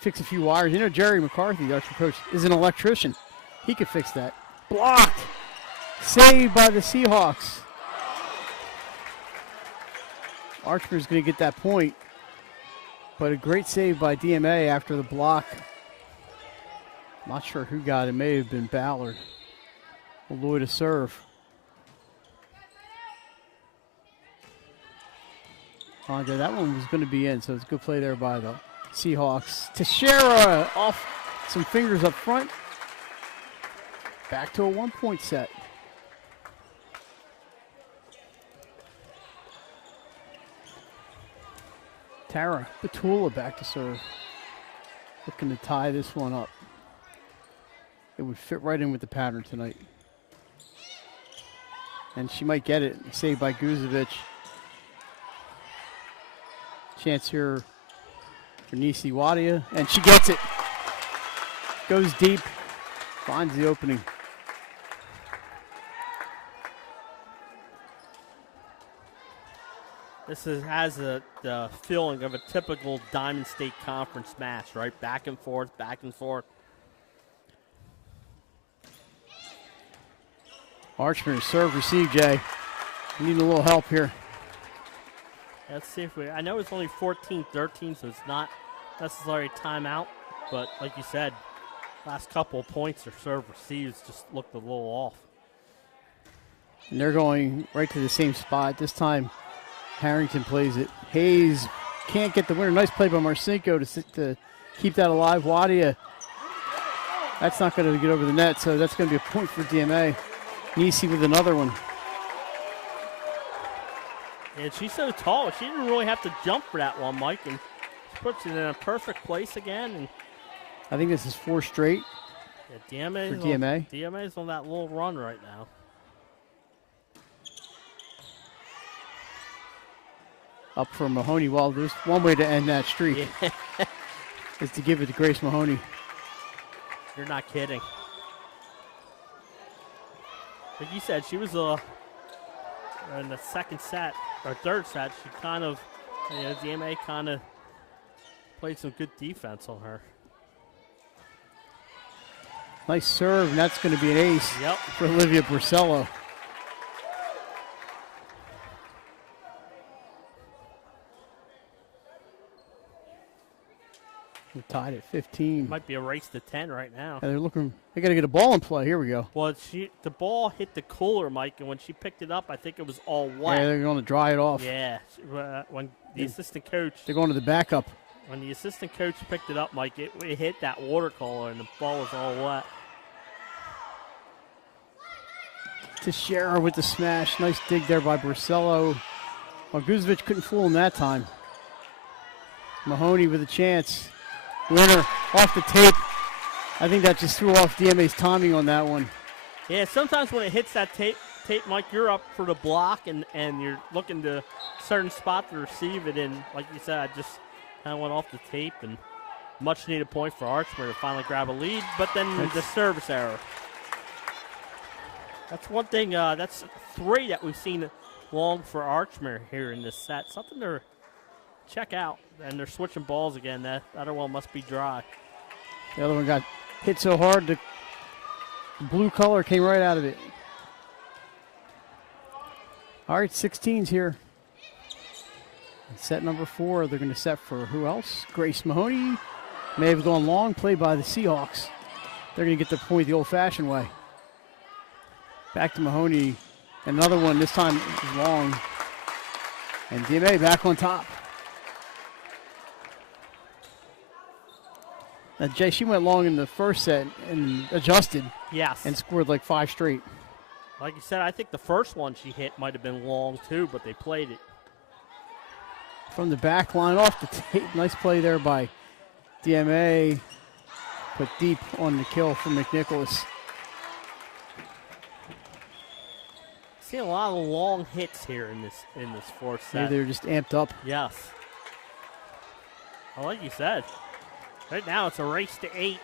fix a few wires. You know, Jerry McCarthy, the Archer coach, is an electrician. He could fix that. Blocked. Saved by the Seahawks. Archmer's going to get that point. But a great save by DMA after the block. Not sure who got it. It may have been Ballard. Lloyd to serve. Andre, that one was going to be in, so it's a good play there by the Seahawks. Teixeira off some fingers up front. Back to a 1-point set. Tara Batula back to serve. Looking to tie this one up. It would fit right in with the pattern tonight. And she might get it. Saved by Guzovic. Chance here for Nisi Wadia. And she gets it. Goes deep. Finds the opening. This has the feeling of a typical Diamond State Conference match, right? Back and forth, back and forth. Archmere serve receive, Jay. We need a little help here. Let's see if I know it's only 14-13, so it's not necessarily a timeout. But like you said, last couple of points their serve receives just looked a little off. And they're going right to the same spot. This time, Harrington plays it. Hayes can't get the winner. Nice play by Marcinko to keep that alive. Wadia, that's not going to get over the net, so that's going to be a point for DMA. Nisi with another one. And she's so tall, she didn't really have to jump for that one, Mike. And she puts it in a perfect place again. And I think this is 4 straight yeah, DMA for DMA. DMA's on that little run right now. Up for Mahoney. Well, there's one way to end that streak. Yeah. Is to give it to Grace Mahoney. You're not kidding. Like you said, she was in the second set, or third set, she kind of, DMA kind of played some good defense on her. Nice serve, and that's going to be an ace for Olivia Borsello. We're tied at 15. Might be a race to 10 right now. Yeah, they're looking. They got to get a ball in play. Here we go. Well, the ball hit the cooler, Mike, and when she picked it up, I think it was all wet. Yeah, they're going to dry it off. Yeah, when the assistant coach. They're going to the backup. When the assistant coach picked it up, Mike, it hit that water cooler, and the ball was all wet. Teixeira with the smash. Nice dig there by Barcelo. Well, Guzovic couldn't fool him that time. Mahoney with a chance. Winner off the tape. I think that just threw off DMA's timing on that one. Yeah, sometimes when it hits that tape, Mike, you're up for the block, and you're looking to a certain spot to receive it in. Like you said, I just kind of went off the tape, and much needed point for Archmere to finally grab a lead, but then the service error. That's one thing, that's 3 that we've seen long for Archmere here in this set. Something to check out, and they're switching balls again. That other one must be dry. The other one got hit so hard, the blue color came right out of it. All right, 16's here. Set number 4, they're going to set for who else? Grace Mahoney. May have gone long, played by the Seahawks. They're going to get the point the old-fashioned way. Back to Mahoney. Another one, this time is long. And DMA back on top. Now, Jay, she went long in the first set and adjusted. Yes. And scored like 5 straight. Like you said, I think the first one she hit might have been long too, but they played it. From the back line off the tape. Nice play there by DMA. Put deep on the kill from McNicholas. Seeing a lot of long hits here in this fourth set. Maybe they're just amped up. Yes. Well, like you said, right now it's a race to 8.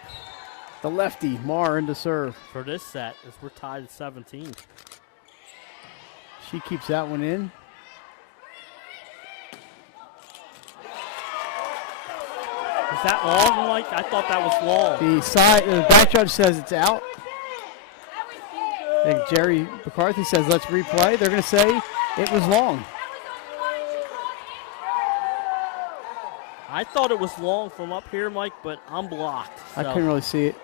The lefty, Marr, into serve. For this set, as we're tied at 17. She keeps that one in. Is that long, Mike? I thought that was long. The back judge says it's out. I think Jerry McCarthy says let's replay. They're going to say it was long. I thought it was long from up here, Mike, but I'm blocked. I couldn't really see it.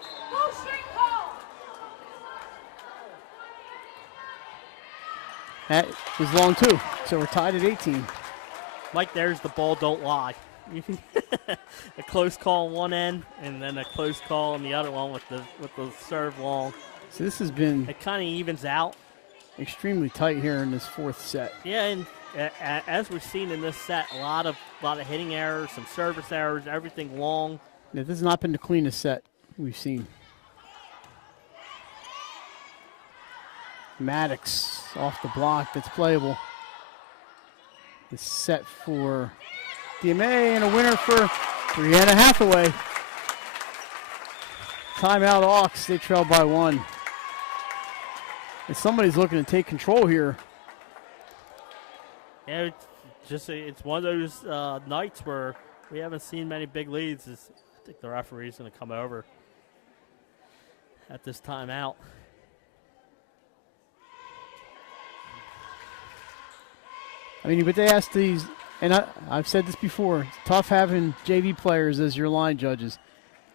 That was long too. So we're tied at 18. Mike, there's the ball don't lie. A close call on one end, and then a close call on the other one with the serve long. So this has been it kind of evens out. Extremely tight here in this fourth set. Yeah, and as we've seen in this set, a lot of hitting errors, some service errors, everything long. Yeah, this has not been the cleanest set we've seen. Maddox off the block, that's playable. The set for DMA and a winner for Brianna Hathaway. Timeout Hawks, they trail by 1. And somebody's looking to take control here. Yeah, it's one of those nights where we haven't seen many big leads. I think the referee's going to come over at this timeout. I mean, but they asked these, and I've said this before, it's tough having JV players as your line judges.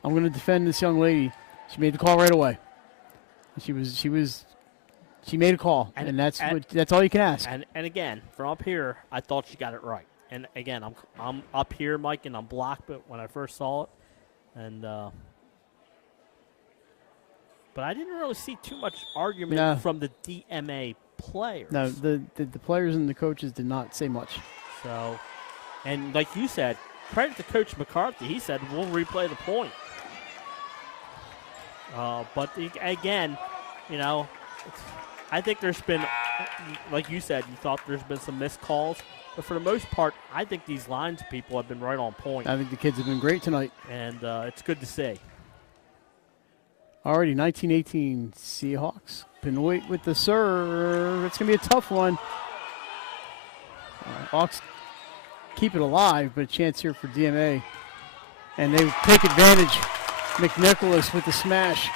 I'm going to defend this young lady. She made the call right away. She made a call, and that's all you can ask. And again, from up here, I thought she got it right. And again, I'm up here, Mike, and I'm blocked. But when I first saw it, and but I didn't really see too much argument from the DMA players. No, the players and the coaches did not say much. So, and like you said, credit to Coach McCarthy. He said we'll replay the point. But again, I think there's been, like you said, you thought there's been some missed calls. But for the most part, I think these lines people have been right on point. I think the kids have been great tonight. And it's good to see. Already 19-18 Seahawks. Benoit with the serve. It's going to be a tough one. Hawks keep it alive, but a chance here for DMA. And they take advantage. McNicholas with the smash.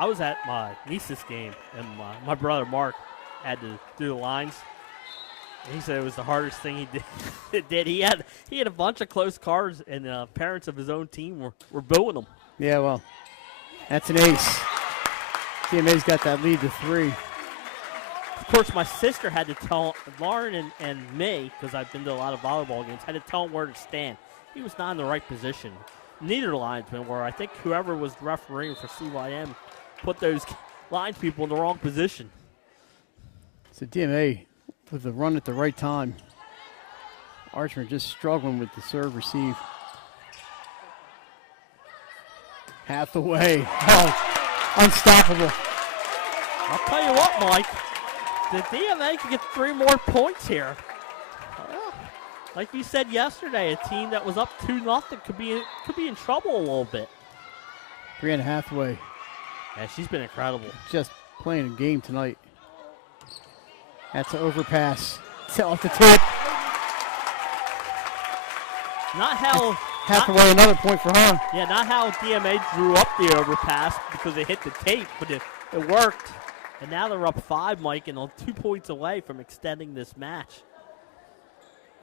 I was at my niece's game, and my brother Mark had to do the lines. He said it was the hardest thing he did. He had a bunch of close cards, and parents of his own team were booing him. Yeah, well, that's an ace. DMA's got that lead to 3. Of course, my sister had to tell Lauren and me, because I've been to a lot of volleyball games, had to tell him where to stand. He was not in the right position. Neither linesman were. I think whoever was refereeing for CYM put those line people in the wrong position. So DMA with the run at the right time. Archmere just struggling with the serve receive. Hathaway. Oh, unstoppable. I'll tell you what, Mike. The DMA could get 3 more points here. Well, like you said yesterday, a team that was up 2-0 could be in trouble a little bit. Brianna Hathaway. Yeah, she's been incredible. Just playing a game tonight. That's an overpass. It's off the tip. Not how Hathaway, another point for her. Yeah, not how DMA drew up the overpass because they hit the tape, but it worked. And now they're up 5, Mike, and 2 points away from extending this match.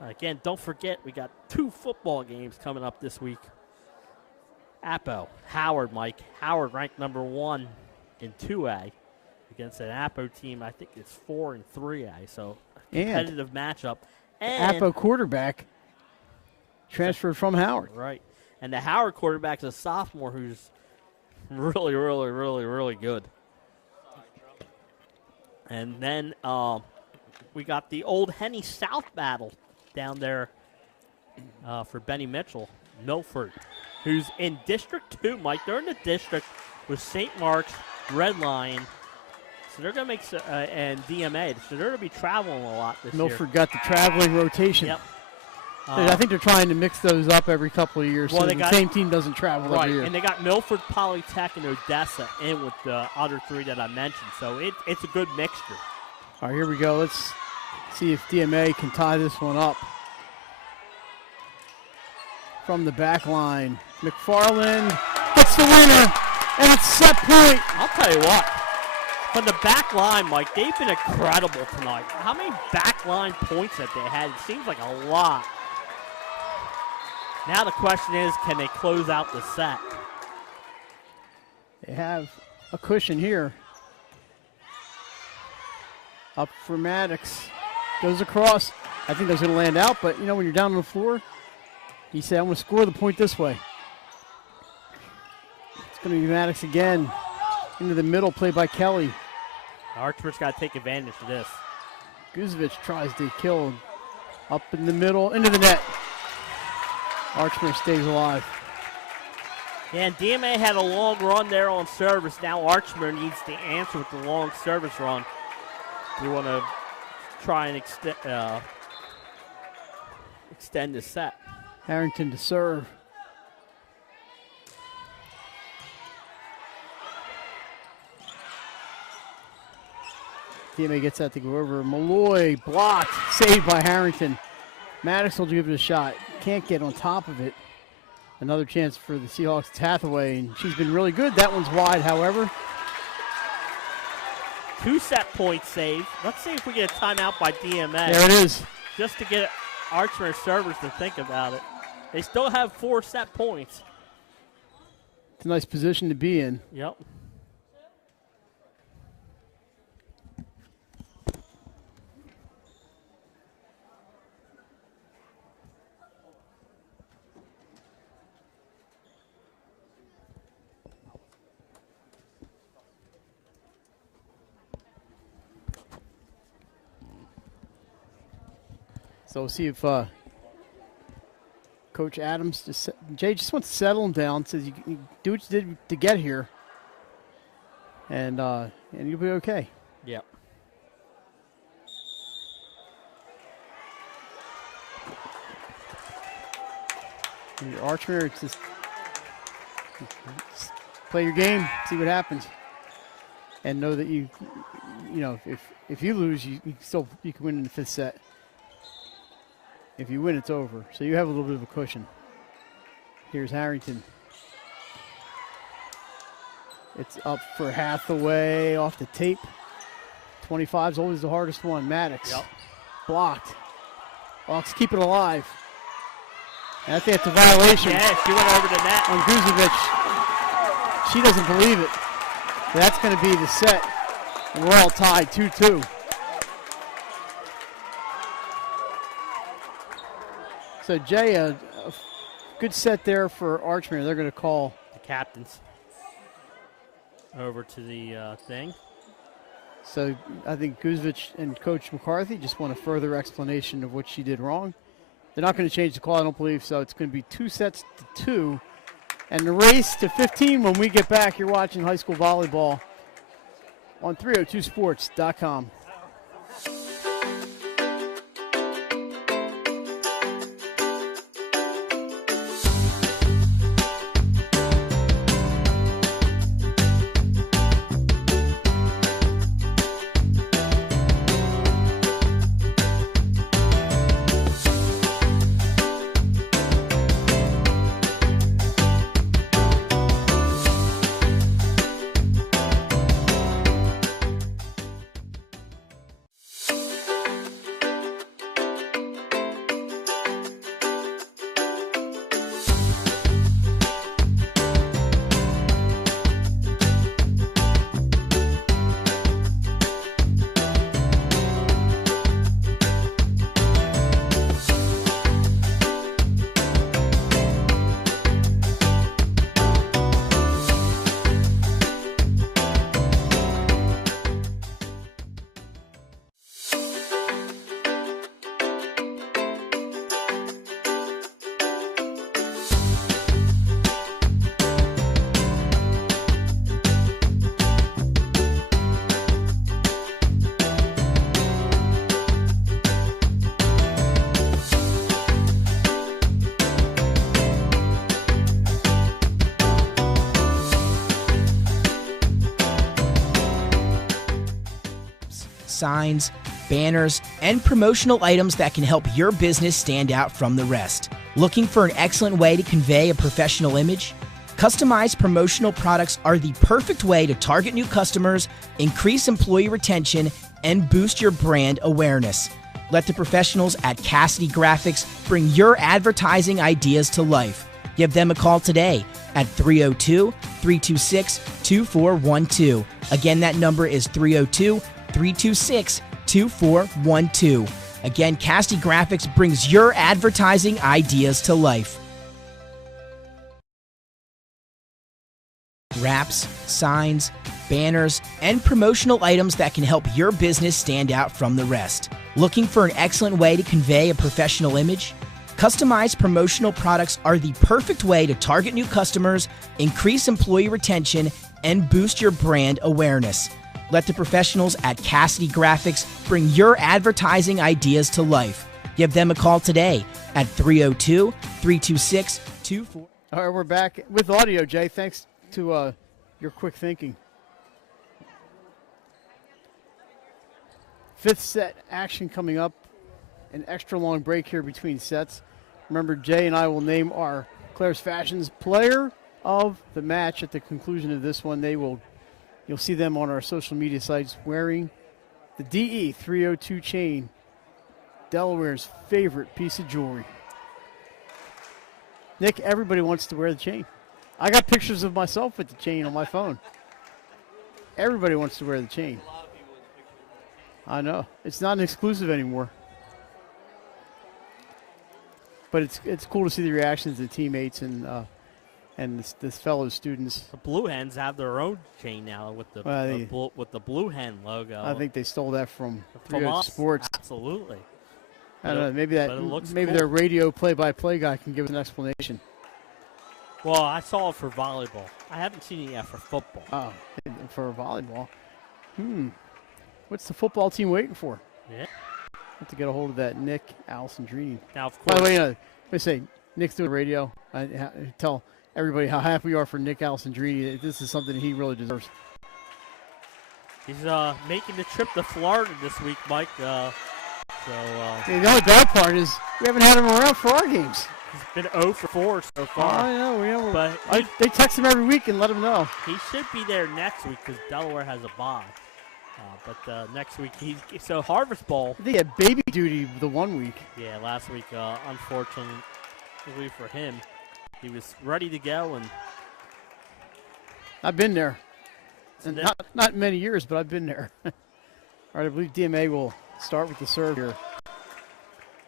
Again, don't forget, we got 2 football games coming up this week. Apo, Howard, Mike. Howard ranked number 1 in 2A against an Apo team, I think it's 4 in 3A, so a competitive matchup. And Apo quarterback transferred from Howard. Right. And the Howard quarterback is a sophomore who's really, really, really, really good. And then we got the old Henny South battle down there for Benny Mitchell, Milford, who's in District 2, Mike. They're in the district with St. Mark's, Red Lion. So they're going to make, and DMA. So they're going to be traveling a lot this year. Milford got the traveling rotation. Yep. I think they're trying to mix those up every couple of years so the same team doesn't travel every year. And they got Milford, Polytech, and Odessa in with the other 3 that I mentioned. So it's a good mixture. All right, here we go. Let's see if DMA can tie this one up. From the back line, McFarland gets the winner, and it's set point. I'll tell you what. From the back line, Mike, they've been incredible tonight. How many back line points have they had? It seems like a lot. Now the question is, can they close out the set? They have a cushion here. Up for Maddox. Goes across. I think that's going to land out, but, you know, when you're down on the floor, he said, I'm going to score the point this way. It's going to be Maddox again. Into the middle, played by Kelly. Archmere's got to take advantage of this. Guzevich tries to kill him. Up in the middle, into the net. Archmere stays alive. Yeah, and DMA had a long run there on service. Now Archmere needs to answer with the long service run. We want to try and extend the set. Harrington to serve. DMA gets that to go over. Malloy blocked, saved by Harrington. Maddox will give it a shot. Can't get on top of it. Another chance for the Seahawks. It's Hathaway, and she's been really good. That one's wide, however. 2 set points saved. Let's see if we get a timeout by DMA. There it is. Just to get Archmere servers to think about it. They still have 4 set points. It's a nice position to be in. Yep. So we'll see if Coach Adams, Jay just wants to settle him down, says you do what you did to get here, and you'll be okay. Yep. And your Archmere, it's just play your game, see what happens, and know that you know if you lose, you can win in the 5th set. If you win, it's over. So you have a little bit of a cushion. Here's Harrington. It's up for Hathaway off the tape. 25 is always the hardest one. Maddox. Yep. blocked. Hawks keep it alive. And I think it's a violation. Yeah, she went over the net. On Guzovic. She doesn't believe it. That's going to be the set. And we're all tied 2-2. So, Jay, a good set there for Archmere. They're going to call the captains over to the thing. So I think Guzovic and Coach McCarthy just want a further explanation of what she did wrong. They're not going to change the call, I don't believe, so it's going to be 2-2. And the race to 15 when we get back. You're watching high school volleyball on 302sports.com. Signs, banners, and promotional items that can help your business stand out from the rest. Looking for an excellent way to convey a professional image? Customized promotional products are the perfect way to target new customers, increase employee retention, and boost your brand awareness. Let the professionals at Cassidy Graphics bring your advertising ideas to life. Give them a call today at 302-326-2412. Again, that number is 302-326-2412. Again, Cassidy Graphics brings your advertising ideas to life. Wraps, signs, banners, and promotional items that can help your business stand out from the rest. Looking for an excellent way to convey a professional image? Customized promotional products are the perfect way to target new customers, increase employee retention, and boost your brand awareness. Let the professionals at Cassidy Graphics bring your advertising ideas to life. Give them a call today at 302-326-24. All right, we're back with audio, Jay. Thanks to your quick thinking. Fifth set action coming up. An extra long break here between sets. Remember, Jay and I will name our Claire's Fashions player of the match at the conclusion of this one. You'll see them on our social media sites wearing the DE 302 chain, Delaware's favorite piece of jewelry. Nick, everybody wants to wear the chain. I got pictures of myself with the chain on my phone. Everybody wants to wear the chain. I know. It's not an exclusive anymore. But it's cool to see the reactions of the teammates and this fellow students. The Blue Hens have their own chain now with the Blue Hen logo. I think they stole that from us. Sports. Absolutely. I don't know. Maybe cool. Their radio play-by-play guy can give us an explanation. Well, I saw it for volleyball. I haven't seen it yet for football. Oh, for volleyball. What's the football team waiting for? Yeah. Have to get a hold of that Nick Alessandrini. Now, of course. By the way, let me say, Nick's doing radio. I tell everybody how happy we are for Nick Alessandrini. This is something he really deserves. He's making the trip to Florida this week, Mike. The only bad part is we haven't had him around for our games. He's been 0 for 4 so far. I know. But they text him every week and let him know. He should be there next week because Delaware has a bye. But next week, so Harvest Bowl. They had baby duty the 1 week. Yeah, last week, unfortunately for him, he was ready to go, and I've been there. So And not many years, but I've been there. All right, I believe DMA will start with the serve here.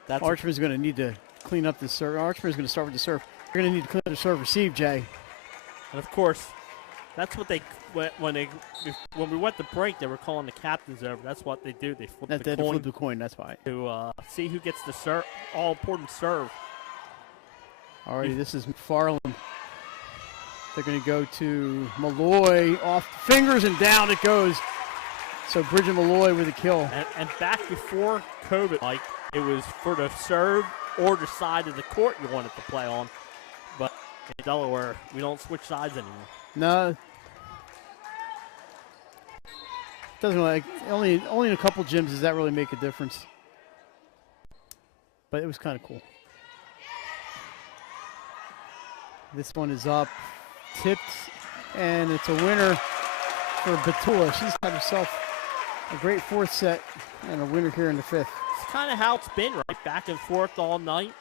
Archmere's going to need to clean up the serve. Archmere's going to start with the serve. You're going to need to clean up the serve receive, Jay. And of course, that's what they when we went to break, they were calling the captains over. That's what they do. They flip the coin. Flip the coin. That's why. To see who gets the all important serve. All right, this is McFarland. They're going to go to Malloy off the fingers and down it goes. So Bridget Malloy with a kill. And back before COVID, like it was for the serve or the side of the court you wanted to play on. But in Delaware, we don't switch sides anymore. No. Doesn't like only in a couple gyms does that really make a difference. But it was kind of cool. This one is up, tipped, and it's a winner for Batula. She's had herself a great fourth set and a winner here in the fifth. It's kind of how it's been, right? Back and forth all night.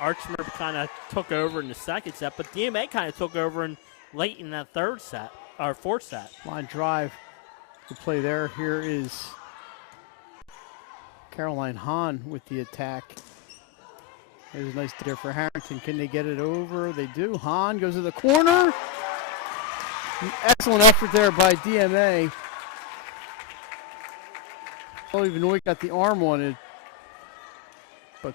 Archmere kind of took over in the second set, but DMA kind of took over late in that third set, or fourth set. Line drive to play there. Here is Caroline Hahn with the attack. There's a nice there for Harrington. Can they get it over? They do. Hahn goes to the corner. Excellent effort there by DMA. Chloe Benoit got the arm on it, but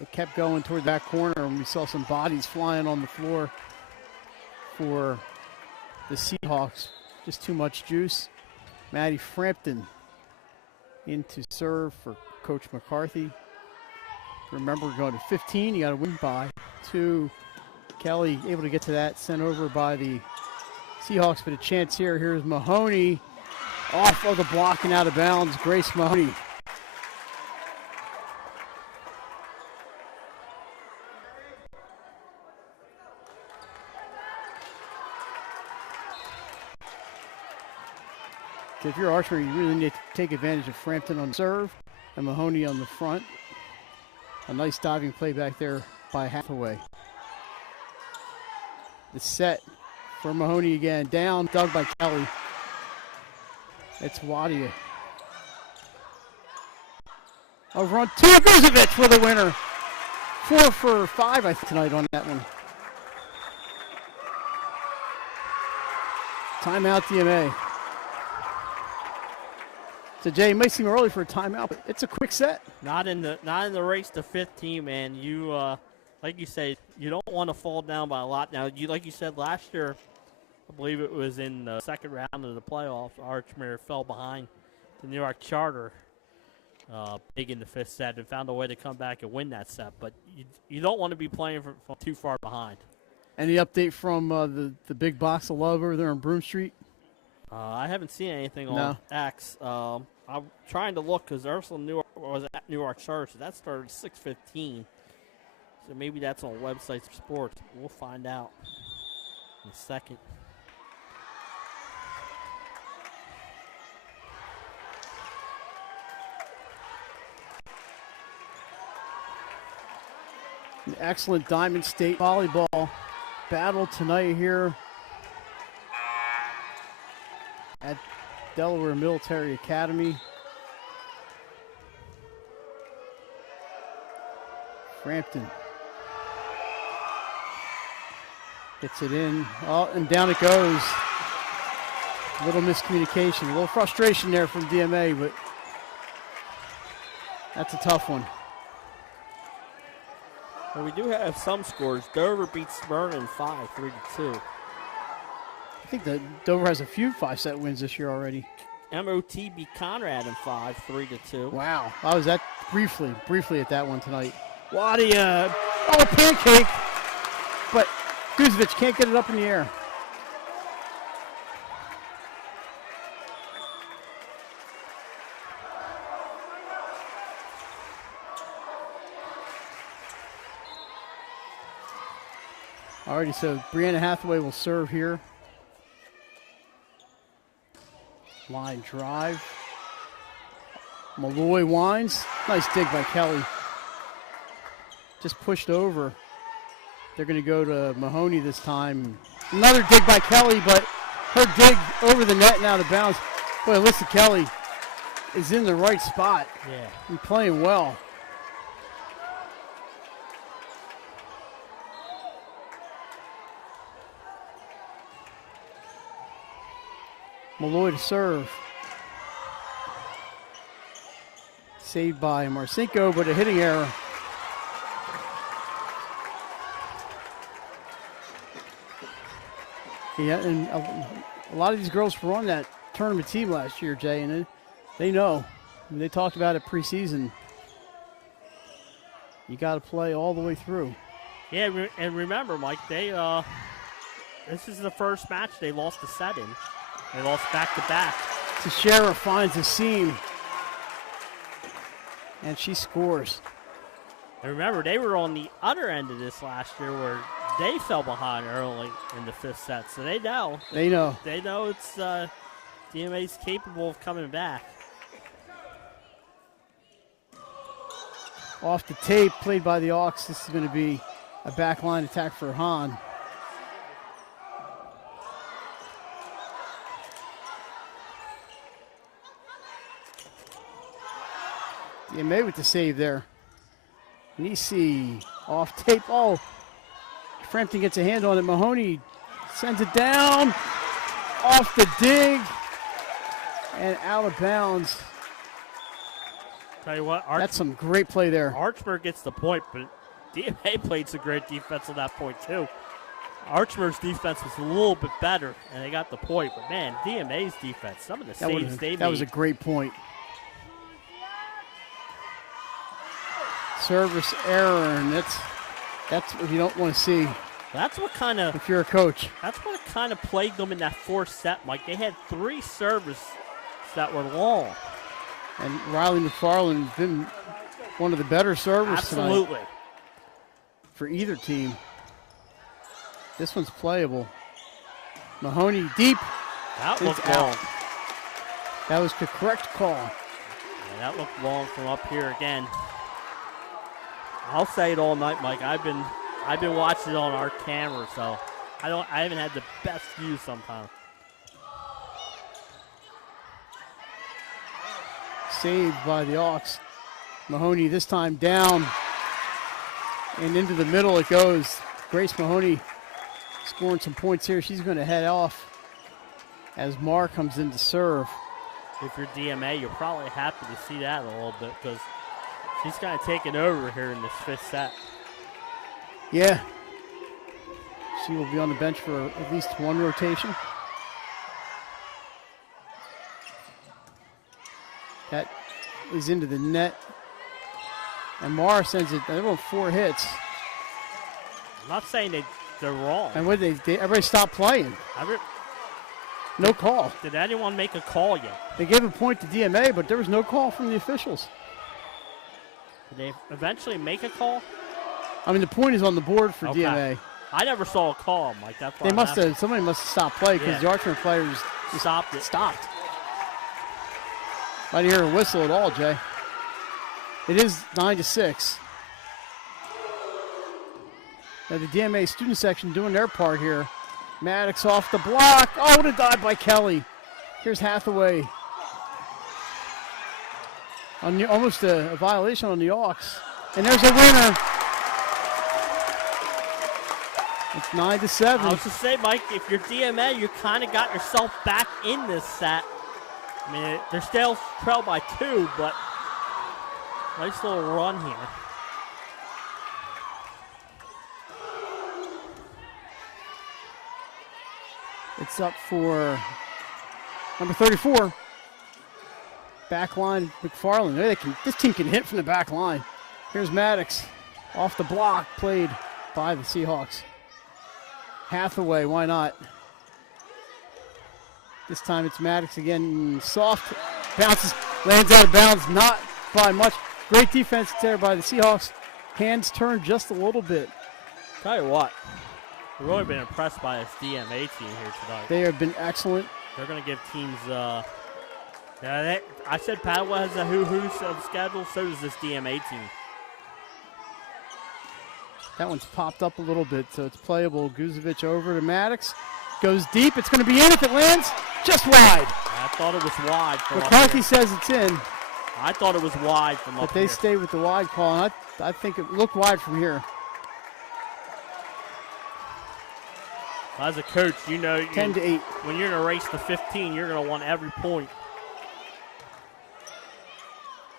it kept going toward that corner, and we saw some bodies flying on the floor for the Seahawks. Just too much juice. Maddie Frampton into serve for Coach McCarthy. Remember, going to 15, you got to win by 2. Kelly able to get to that, sent over by the Seahawks, but a chance here. Here's Mahoney off of the block and out of bounds. Grace Mahoney. If you're Archmere, you really need to take advantage of Frampton on serve and Mahoney on the front. A nice diving play back there by Hathaway. The set for Mahoney again. Down, dug by Kelly. It's Wadia. Over on two, Guzovic for the winner. 4 for 5, I think, tonight on that one. Timeout, DMA. So Jay, it might seem early for a timeout, but it's a quick set. Not in the race to 15, man. You like you say, you don't want to fall down by a lot. Now, like you said last year, I believe it was in the second round of the playoffs, Archmere fell behind the New York Charter big in the fifth set and found a way to come back and win that set. But you don't want to be playing from too far behind. Any update from the big box of love over there on Broome Street? I haven't seen anything on X. I'm trying to look because Ursula was at New York Charter, so that started at 6:15. So maybe that's on Websites for Sports. We'll find out in a second. An excellent Diamond State volleyball battle tonight here at Delaware Military Academy. Frampton gets it in. Oh, and down it goes. A little miscommunication, a little frustration there from DMA, but that's a tough one. Well, we do have some scores. Dover beats Smyrna in 5, 3-2. I think that Dover has a few 5-set wins this year already. MOT beat Conrad in 5, 3-2. Wow. I was at briefly at that one tonight. Wadia, pancake, but Guzovic can't get it up in the air. Alrighty, so Brianna Hathaway will serve here. Line drive. Malloy winds. Nice dig by Kelly. Just pushed over. They're going to go to Mahoney this time. Another dig by Kelly, but her dig over the net and out of bounds. Boy, Alyssa Kelly is in the right spot. Yeah. And playing well. Malloy to serve. Saved by Marcinko, but a hitting error. Yeah, and a lot of these girls were on that tournament team last year, Jay, and they know. I mean, they talked about it preseason. You got to play all the way through. Yeah, and remember, Mike, this is the first match they lost a set in. They lost back-to-back. Teixeira finds a seam, and she scores. And remember, they were on the other end of this last year where they fell behind early in the fifth set, so they know. They know. They know it's DMA's capable of coming back. Off the tape, played by the Hawks. This is going to be a backline attack for Hahn. DMA with the save there. Nisi off tape. Oh, Frampton gets a hand on it. Mahoney sends it down. Off the dig. And out of bounds. Tell you what, that's some great play there. Archmere gets the point, but DMA played some great defense on that point too. Archmere's defense was a little bit better, and they got the point. But man, DMA's defense, some of the saves they made. That was a great point. Service error, and that's what you don't want to see. That's what kind of, if you're a coach. That's what kind of plagued them in that fourth set, Mike. They had 3 serves that were long. And Riley McFarland has been one of the better servers Absolutely. Tonight for either team. This one's playable. Mahoney deep. That looked long. That was the correct call. Yeah, that looked long from up here again. I'll say it all night, Mike. I've been watching it on our camera, so I haven't had the best view sometimes. Saved by the Hawks. Mahoney this time down and into the middle it goes. Grace Mahoney scoring some points here. She's going to head off as Marr comes in to serve. If you're DMA, you're probably happy to see that a little bit because she's kind of taken over here in this fifth set. Yeah. She will be on the bench for at least one rotation. That is into the net. And Marr sends it. They're on 4 hits. I'm not saying they're wrong. And what everybody stopped playing. No call. Did anyone make a call yet? They gave a point to DMA, but there was no call from the officials. Did they eventually make a call? I mean, the point is on the board for Okay. DMA. I never saw a call, Mike. That's why somebody must have stopped play because the Archmere players stopped it. Stopped. I didn't hear a whistle at all, Jay. It is 9-6. Now the DMA student section doing their part here. Maddox off the block. Oh, what a dive by Kelly. Here's Hathaway. Almost a violation on the Hawks. And there's a winner. It's 9-7. I was to say, Mike, if you're DMA, you kind of got yourself back in this set. I mean, they're still trailed by 2, but nice little run here. It's up for number 34. Back line, McFarland. This team can hit from the back line. Here's Maddox off the block, played by the Seahawks. Hathaway, why not? This time it's Maddox again. Soft bounces, lands out of bounds, not by much. Great defense there by the Seahawks. Hands turned just a little bit. Tell you what, we've really been impressed by this DMA team here tonight. They have been excellent. They're going to give teams Yeah, I said Padua has a who-who schedule, so does this DMA team. That one's popped up a little bit, so it's playable. Guzovic over to Maddox. Goes deep. It's going to be in if it lands. Just wide. I thought it was wide from McCarthy up says it's in. I thought it was wide from up But they here. stay with the wide call, and I think it looked wide from here. As a coach, you know 10 to 8. When you're in a race to 15, you're going to want every point.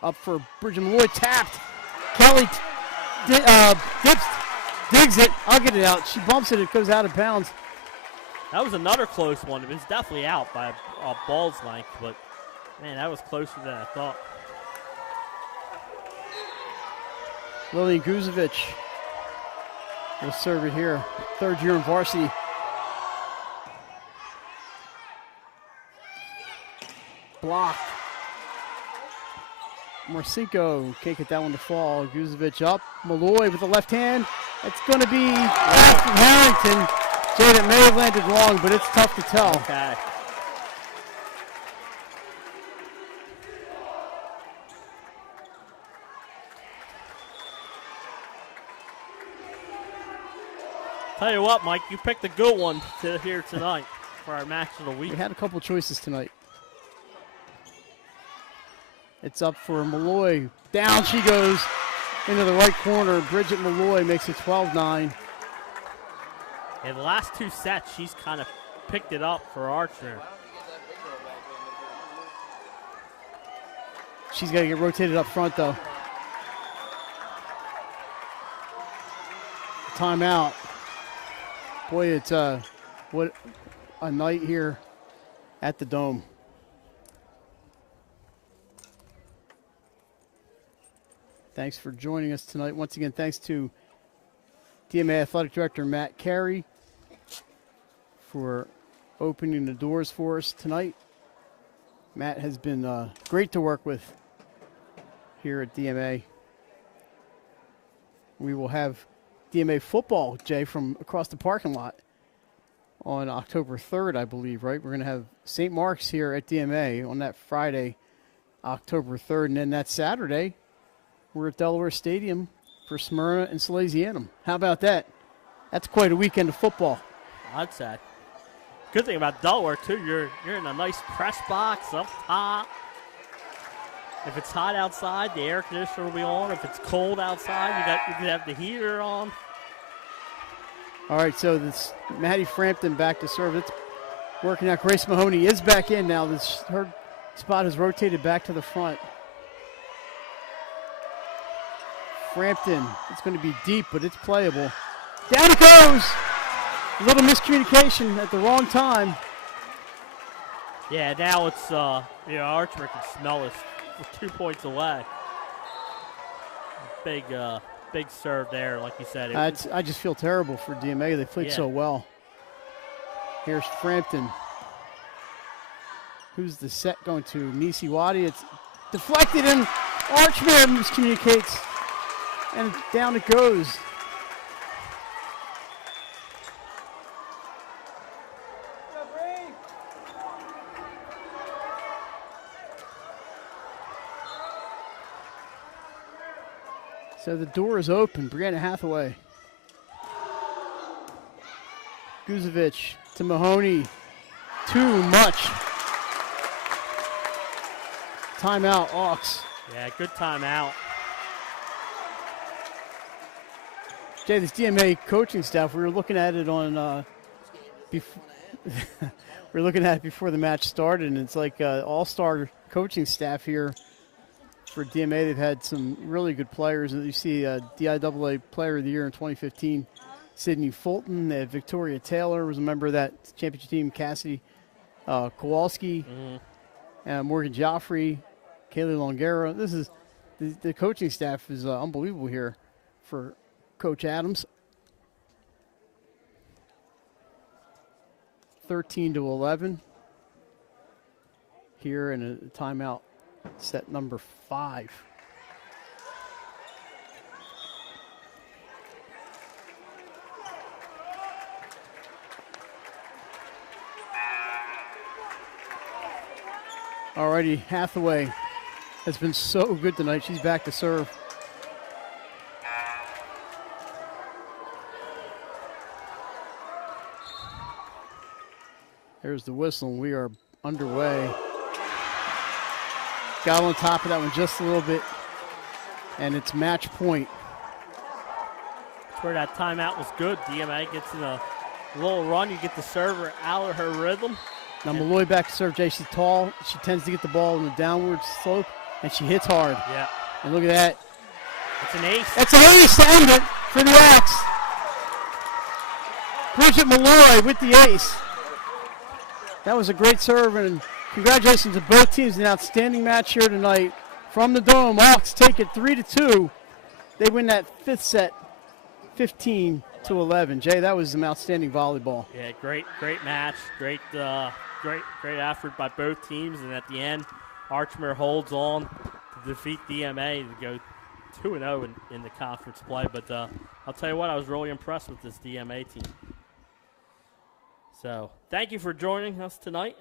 Up for Bridget Malloy, tapped. Kelly digs it. I'll get it out. She bumps it. It goes out of bounds. That was another close one. It was definitely out by a ball's length, but, man, that was closer than I thought. Lillian Guzovic will serve it here. Third year in varsity. Blocked. Morcinko can't get that one to fall. Guzovic up. Malloy with the left hand. It's going to be Ashton Harrington. Jay, that may have landed wrong, but it's tough to tell. Okay. Tell you what, Mike, you picked a good one here tonight for our match of the week. We had a couple choices tonight. It's up for Malloy. Down she goes into the right corner. Bridget Malloy makes it 12-9. In the last two sets, she's kind of picked it up for Archmere. She's got to get rotated up front, though. Timeout. Boy, it's what a night here at the Dome. Thanks for joining us tonight. Once again, thanks to DMA Athletic Director Matt Carey for opening the doors for us tonight. Matt has been great to work with here at DMA. We will have DMA football, Jay, from across the parking lot on October 3rd, I believe, right? We're going to have St. Mark's here at DMA on that Friday, October 3rd, and then that Saturday, we're at Delaware Stadium for Smyrna and Salesianum. How about that? That's quite a weekend of football. I'd say. Good thing about Delaware, too, you're in a nice press box up top. If it's hot outside, the air conditioner will be on. If it's cold outside, you can have the heater on. All right, so this Maddie Frampton back to serve. It's working out. Grace Mahoney is back in now. Her spot has rotated back to the front. Frampton, it's going to be deep, but it's playable. Down it goes! A little miscommunication at the wrong time. Yeah, now it's, Archmere can smell us. We're 2 points away. Big serve there, like you said. I just feel terrible for DMA. They played so well. Here's Frampton. Who's the set going to? Nisi Wadi. It's deflected, and Archmere miscommunicates. And down it goes. So the door is open. Brianna Hathaway. Guzovic to Mahoney. Too much. Timeout, Hawks. Yeah, good timeout. Jay, this DMA coaching staff, we were looking at it on, we were looking at it before the match started, and it's like all-star coaching staff here for DMA. They've had some really good players. You see DIAA Player of the Year in 2015, Sydney Fulton. They had Victoria Taylor was a member of that championship team. Cassidy Kowalski, Morgan Joffrey, Kaylee Longera. This is the coaching staff is unbelievable here for Coach Adams. 13-11 here in a timeout, set number 5. Alrighty, Hathaway has been so good tonight. She's back to serve. There's the whistle, and we are underway. Got on top of that one just a little bit, and it's match point. That's where that timeout was good. DMA gets in a little run. You get the server out of her rhythm. Now Malloy back to serve. Jay, she's tall. She tends to get the ball in the downward slope, and she hits hard. Yeah. And look at that. It's an ace. It's an ace to end it for the Axe. Bridget Malloy with the ace. That was a great serve, and congratulations to both teams. An outstanding match here tonight. From the Dome, Hawks take it 3-2. They win that fifth set, 15-11. Jay, that was some outstanding volleyball. Yeah, great match. Great effort by both teams. And at the end, Archmere holds on to defeat DMA to go 2-0 in the conference play. But I'll tell you what, I was really impressed with this DMA team. So thank you for joining us tonight.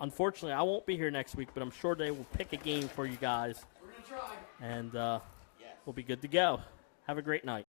Unfortunately, I won't be here next week, but I'm sure they will pick a game for you guys. We're going to try. And we'll be good to go. Have a great night.